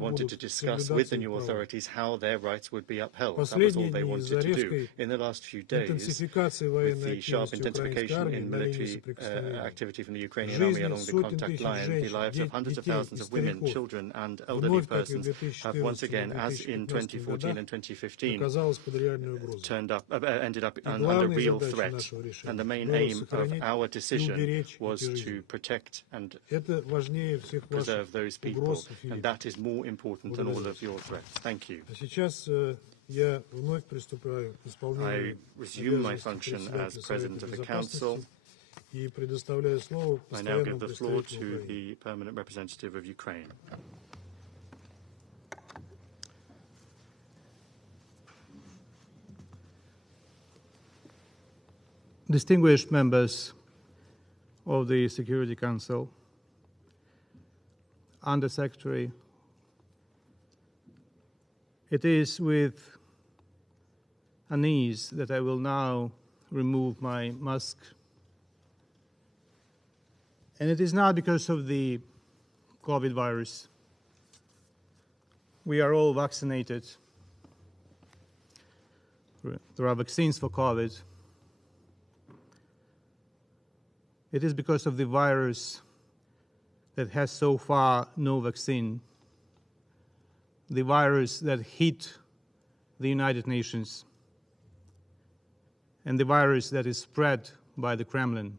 wanted to discuss with the new authorities how their rights would be upheld. That was all they wanted to do. In the last few days, with the sharp intensification in military activity from the Ukrainian army along the contact line, the lives of hundreds of thousands of women, children and elderly persons have once again, as in 2014 and 2015, ended up under real threat. And the main aim of our decision was to protect and preserve those people. And that is more important than all of your threats. Thank you. I resume my function as President of the Council. I now give the floor to the Permanent Representative of Ukraine. Distinguished members of the Security Council, Under Secretary, it is with unease that I will now remove my mask. And it is not because of the COVID virus. We are all vaccinated. There are vaccines for COVID. It is because of the virus that has so far no vaccine, the virus that hit the United Nations, and the virus that is spread by the Kremlin.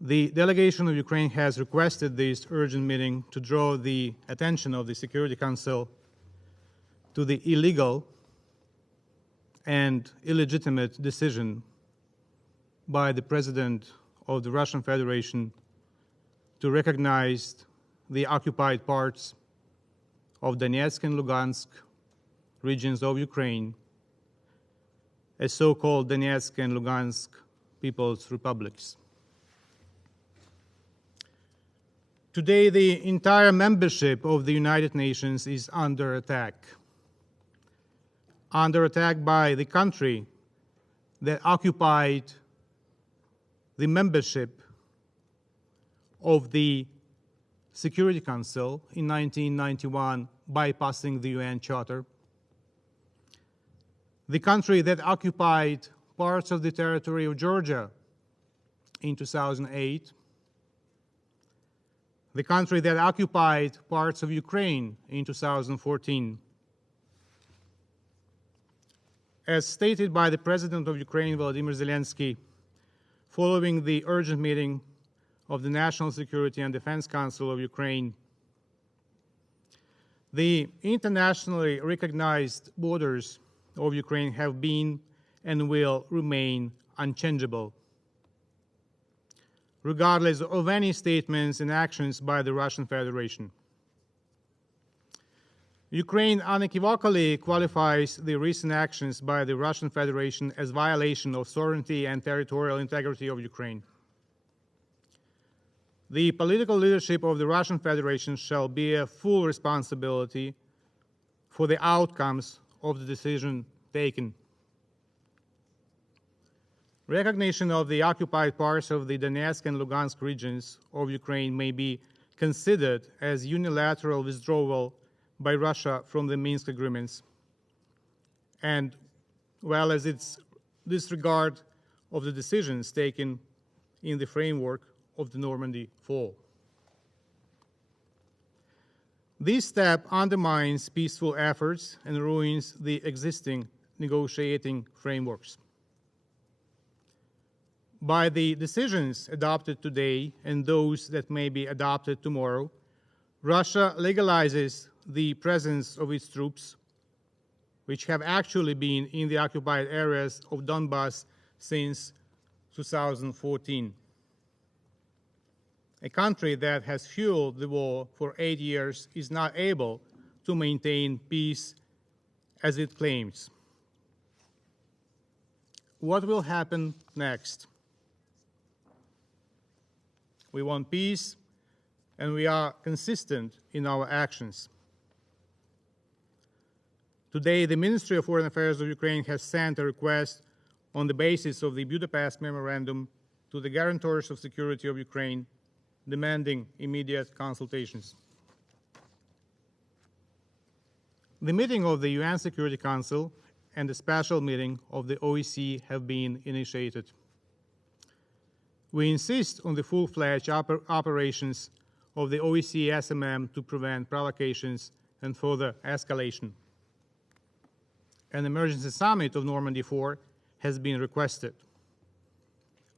The delegation of Ukraine has requested this urgent meeting to draw the attention of the Security Council to the illegal and illegitimate decision by the President of the Russian Federation to recognize the occupied parts of Donetsk and Lugansk regions of Ukraine as so-called Donetsk and Lugansk People's Republics. Today, the entire membership of the United Nations is under attack by the country that occupied the membership of the Security Council in 1991, bypassing the UN Charter. The country that occupied parts of the territory of Georgia in 2008. The country that occupied parts of Ukraine in 2014. As stated by the President of Ukraine, Vladimir Zelenskyy, following the urgent meeting of the National Security and Defense Council of Ukraine, the internationally recognized borders of Ukraine have been and will remain unchangeable, regardless of any statements and actions by the Russian Federation. Ukraine unequivocally qualifies the recent actions by the Russian Federation as violation of sovereignty and territorial integrity of Ukraine. The political leadership of the Russian Federation shall bear full responsibility for the outcomes of the decision taken. Recognition of the occupied parts of the Donetsk and Lugansk regions of Ukraine may be considered as unilateral withdrawal by Russia from the Minsk agreements, and well as its disregard of the decisions taken in the framework of the Normandy Fall. This step undermines peaceful efforts and ruins the existing negotiating frameworks. By the decisions adopted today and those that may be adopted tomorrow, Russia legalizes the presence of its troops, which have actually been in the occupied areas of Donbass since 2014. A country that has fueled the war for 8 years is not able to maintain peace as it claims. What will happen next? We want peace, and we are consistent in our actions. Today, the Ministry of Foreign Affairs of Ukraine has sent a request on the basis of the Budapest Memorandum to the guarantors of security of Ukraine, demanding immediate consultations. The meeting of the UN Security Council and the special meeting of the OSCE have been initiated. We insist on the full-fledged operations of the OSCE SMM to prevent provocations and further escalation. An emergency summit of Normandy 4 has been requested.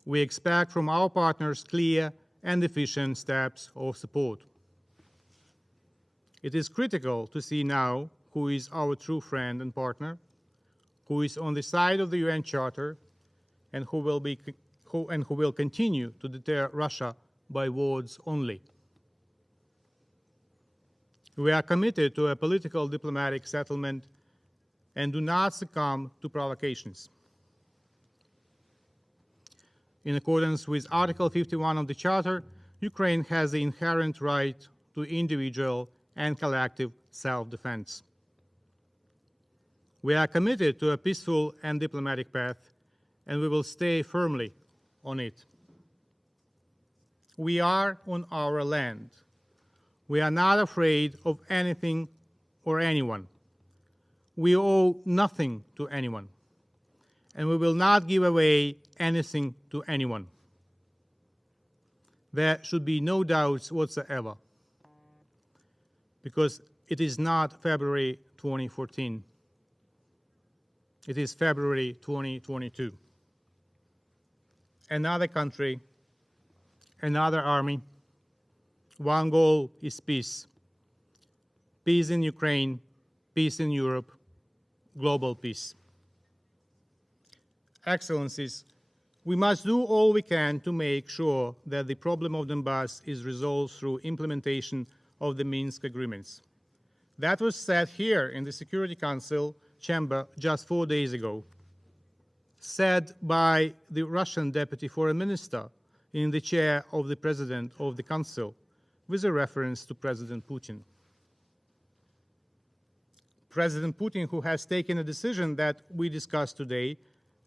We expect from our partners clear and efficient steps of support. It is critical to see now who is our true friend and partner, who is on the side of the UN Charter, and who will continue to deter Russia by words only. We are committed to a political diplomatic settlement and do not succumb to provocations. In accordance with Article 51 of the Charter, Ukraine has the inherent right to individual and collective self-defense. We are committed to a peaceful and diplomatic path, and we will stay firmly on it. We are on our land. We are not afraid of anything or anyone. We owe nothing to anyone, and we will not give away anything to anyone. There should be no doubts whatsoever, because it is not February 2014. It is February 2022. Another country, another army. One goal is peace. Peace in Ukraine, peace in Europe, global peace. Excellencies, we must do all we can to make sure that the problem of Donbass is resolved through implementation of the Minsk agreements. That was said here in the Security Council chamber just 4 days ago, said by the Russian Deputy Foreign Minister in the chair of the President of the Council, with a reference to President Putin. President Putin, who has taken a decision that we discussed today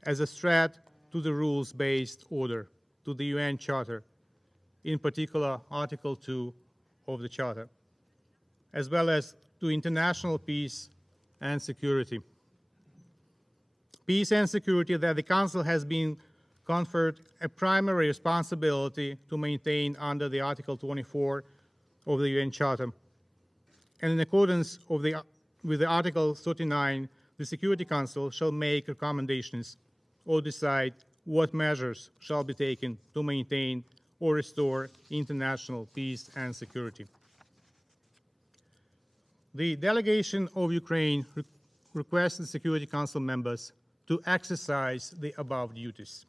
as a threat to the rules-based order, to the UN Charter, in particular Article 2 of the Charter, as well as to international peace and security. Peace and security that the Council has been conferred a primary responsibility to maintain under the Article 24 of the UN Charter. And in accordance with the Article 39, the Security Council shall make recommendations or decide what measures shall be taken to maintain or restore international peace and security. The delegation of Ukraine requests the Security Council members to exercise the above duties.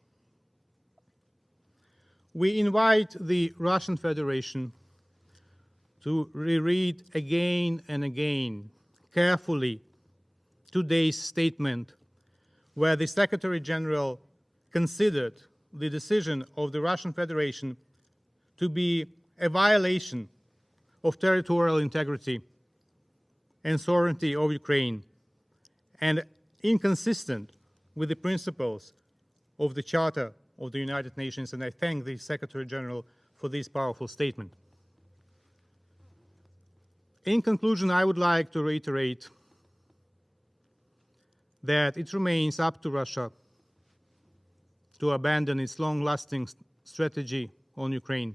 We invite the Russian Federation to reread again and again, carefully, today's statement, where the Secretary General considered the decision of the Russian Federation to be a violation of territorial integrity and sovereignty of Ukraine, and inconsistent with the principles of the Charter of the United Nations, and I thank the Secretary General for this powerful statement. In conclusion, I would like to reiterate that it remains up to Russia to abandon its long-lasting strategy on Ukraine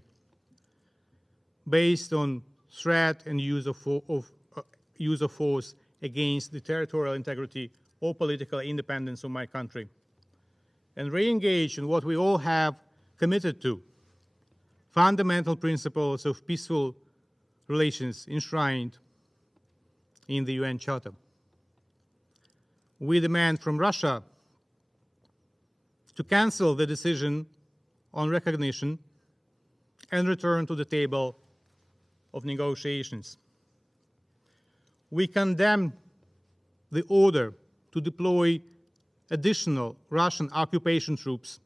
based on threat and use of force against the territorial integrity or political independence of my country, and re-engage in what we all have committed to, fundamental principles of peaceful relations enshrined in the UN Charter. We demand from Russia to cancel the decision on recognition and return to the table of negotiations. We condemn the order to deploy additional Russian occupation troops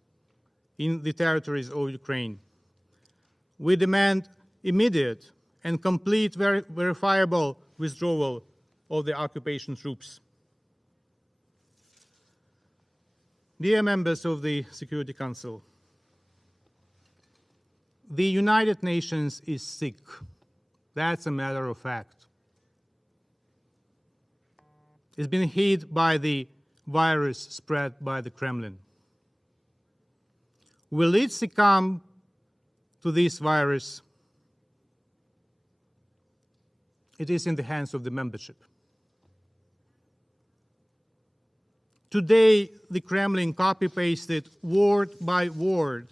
in the territories of Ukraine. We demand immediate and complete verifiable withdrawal of the occupation troops. Dear members of the Security Council, the United Nations is sick. That's a matter of fact. It's been hit by the virus spread by the Kremlin. Will it succumb to this virus? It is in the hands of the membership. Today, the Kremlin copy-pasted word by word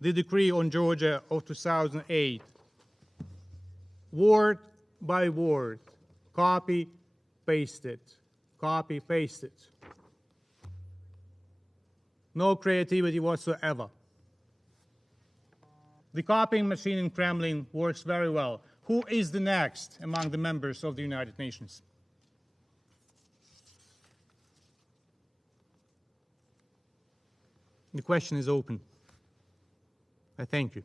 the decree on Georgia of 2008. Word by word, copy-pasted, copy-pasted. No creativity whatsoever. The copying machine in Kremlin works very well. Who is the next among the members of the United Nations? The question is open. I thank you.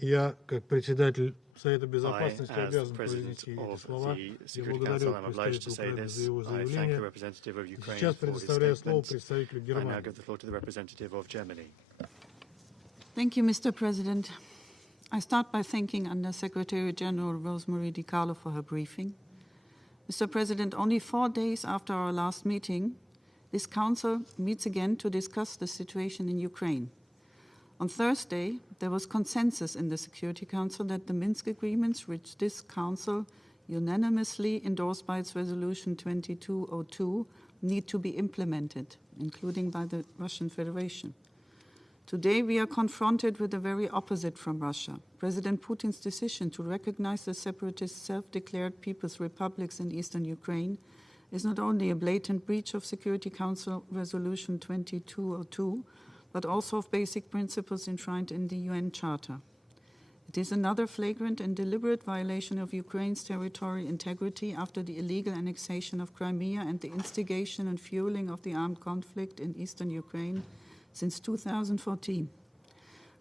Я, как председатель Совета Безопасности, I, as обязан President произнести of эти слова. the Я Security благодарю Council, I'm obliged to say представителя Украины this. за его I thank the заявление. representative of Ukraine Сейчас for his предоставляю слово statement. представителю I now Германии. give the floor to the representative of Germany. Thank you, Mr. President. I start by thanking Under-Secretary General Rosemary DiCarlo for her briefing. Mr. President, only 4 days after our last meeting, this Council meets again to discuss the situation in Ukraine. On Thursday, there was consensus in the Security Council that the Minsk agreements, which this Council unanimously endorsed by its Resolution 2202, need to be implemented, including by the Russian Federation. Today, we are confronted with the very opposite from Russia. President Putin's decision to recognize the separatist self-declared People's Republics in eastern Ukraine is not only a blatant breach of Security Council Resolution 2202, but also of basic principles enshrined in the UN Charter. It is another flagrant and deliberate violation of Ukraine's territorial integrity after the illegal annexation of Crimea and the instigation and fueling of the armed conflict in eastern Ukraine since 2014.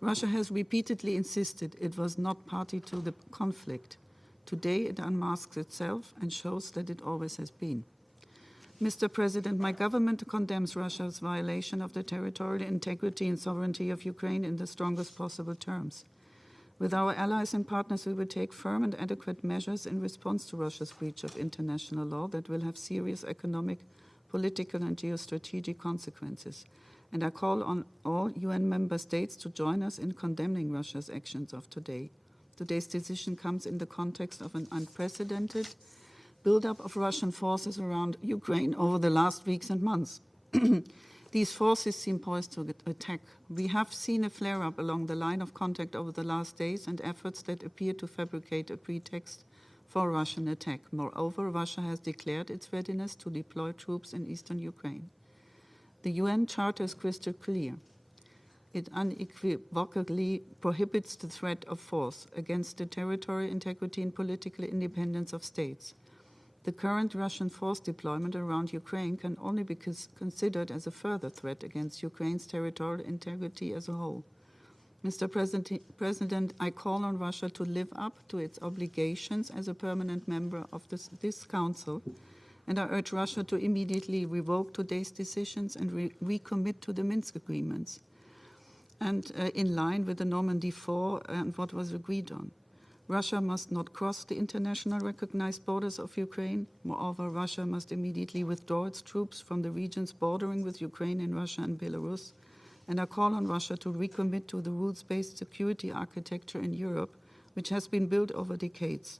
Russia has repeatedly insisted it was not party to the conflict. Today it unmasks itself and shows that it always has been. Mr. President, my government condemns Russia's violation of the territorial integrity and sovereignty of Ukraine in the strongest possible terms. With our allies and partners, we will take firm and adequate measures in response to Russia's breach of international law that will have serious economic, political, and geostrategic consequences. And I call on all UN member states to join us in condemning Russia's actions of today. Today's decision comes in the context of an unprecedented buildup of Russian forces around Ukraine over the last weeks and months. These forces seem poised to attack. We have seen a flare-up along the line of contact over the last days and efforts that appear to fabricate a pretext for a Russian attack. Moreover, Russia has declared its readiness to deploy troops in eastern Ukraine. The UN Charter is crystal clear. It unequivocally prohibits the threat of force against the territorial integrity and political independence of states. The current Russian force deployment around Ukraine can only be considered as a further threat against Ukraine's territorial integrity as a whole. Mr. President, I call on Russia to live up to its obligations as a permanent member of this Council And I urge Russia to immediately revoke today's decisions and recommit to the Minsk agreements, and in line with the Normandy 4 and what was agreed on. Russia must not cross the international recognized borders of Ukraine. Moreover, Russia must immediately withdraw its troops from the regions bordering with Ukraine and Russia and Belarus. And I call on Russia to recommit to the rules-based security architecture in Europe, which has been built over decades.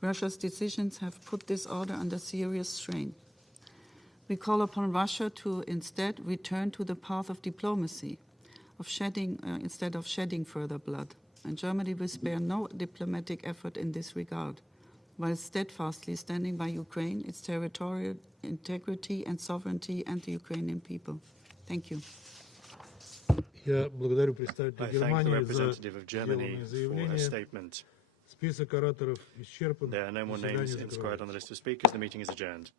Russia's decisions have put this order under serious strain. We call upon Russia to instead return to the path of diplomacy, instead of shedding further blood. And Germany will spare no diplomatic effort in this regard, while steadfastly standing by Ukraine, its territorial integrity and sovereignty, and the Ukrainian people. Thank you. I thank the representative of Germany for her statement. There are no more names inscribed on the list of speakers. The meeting is adjourned.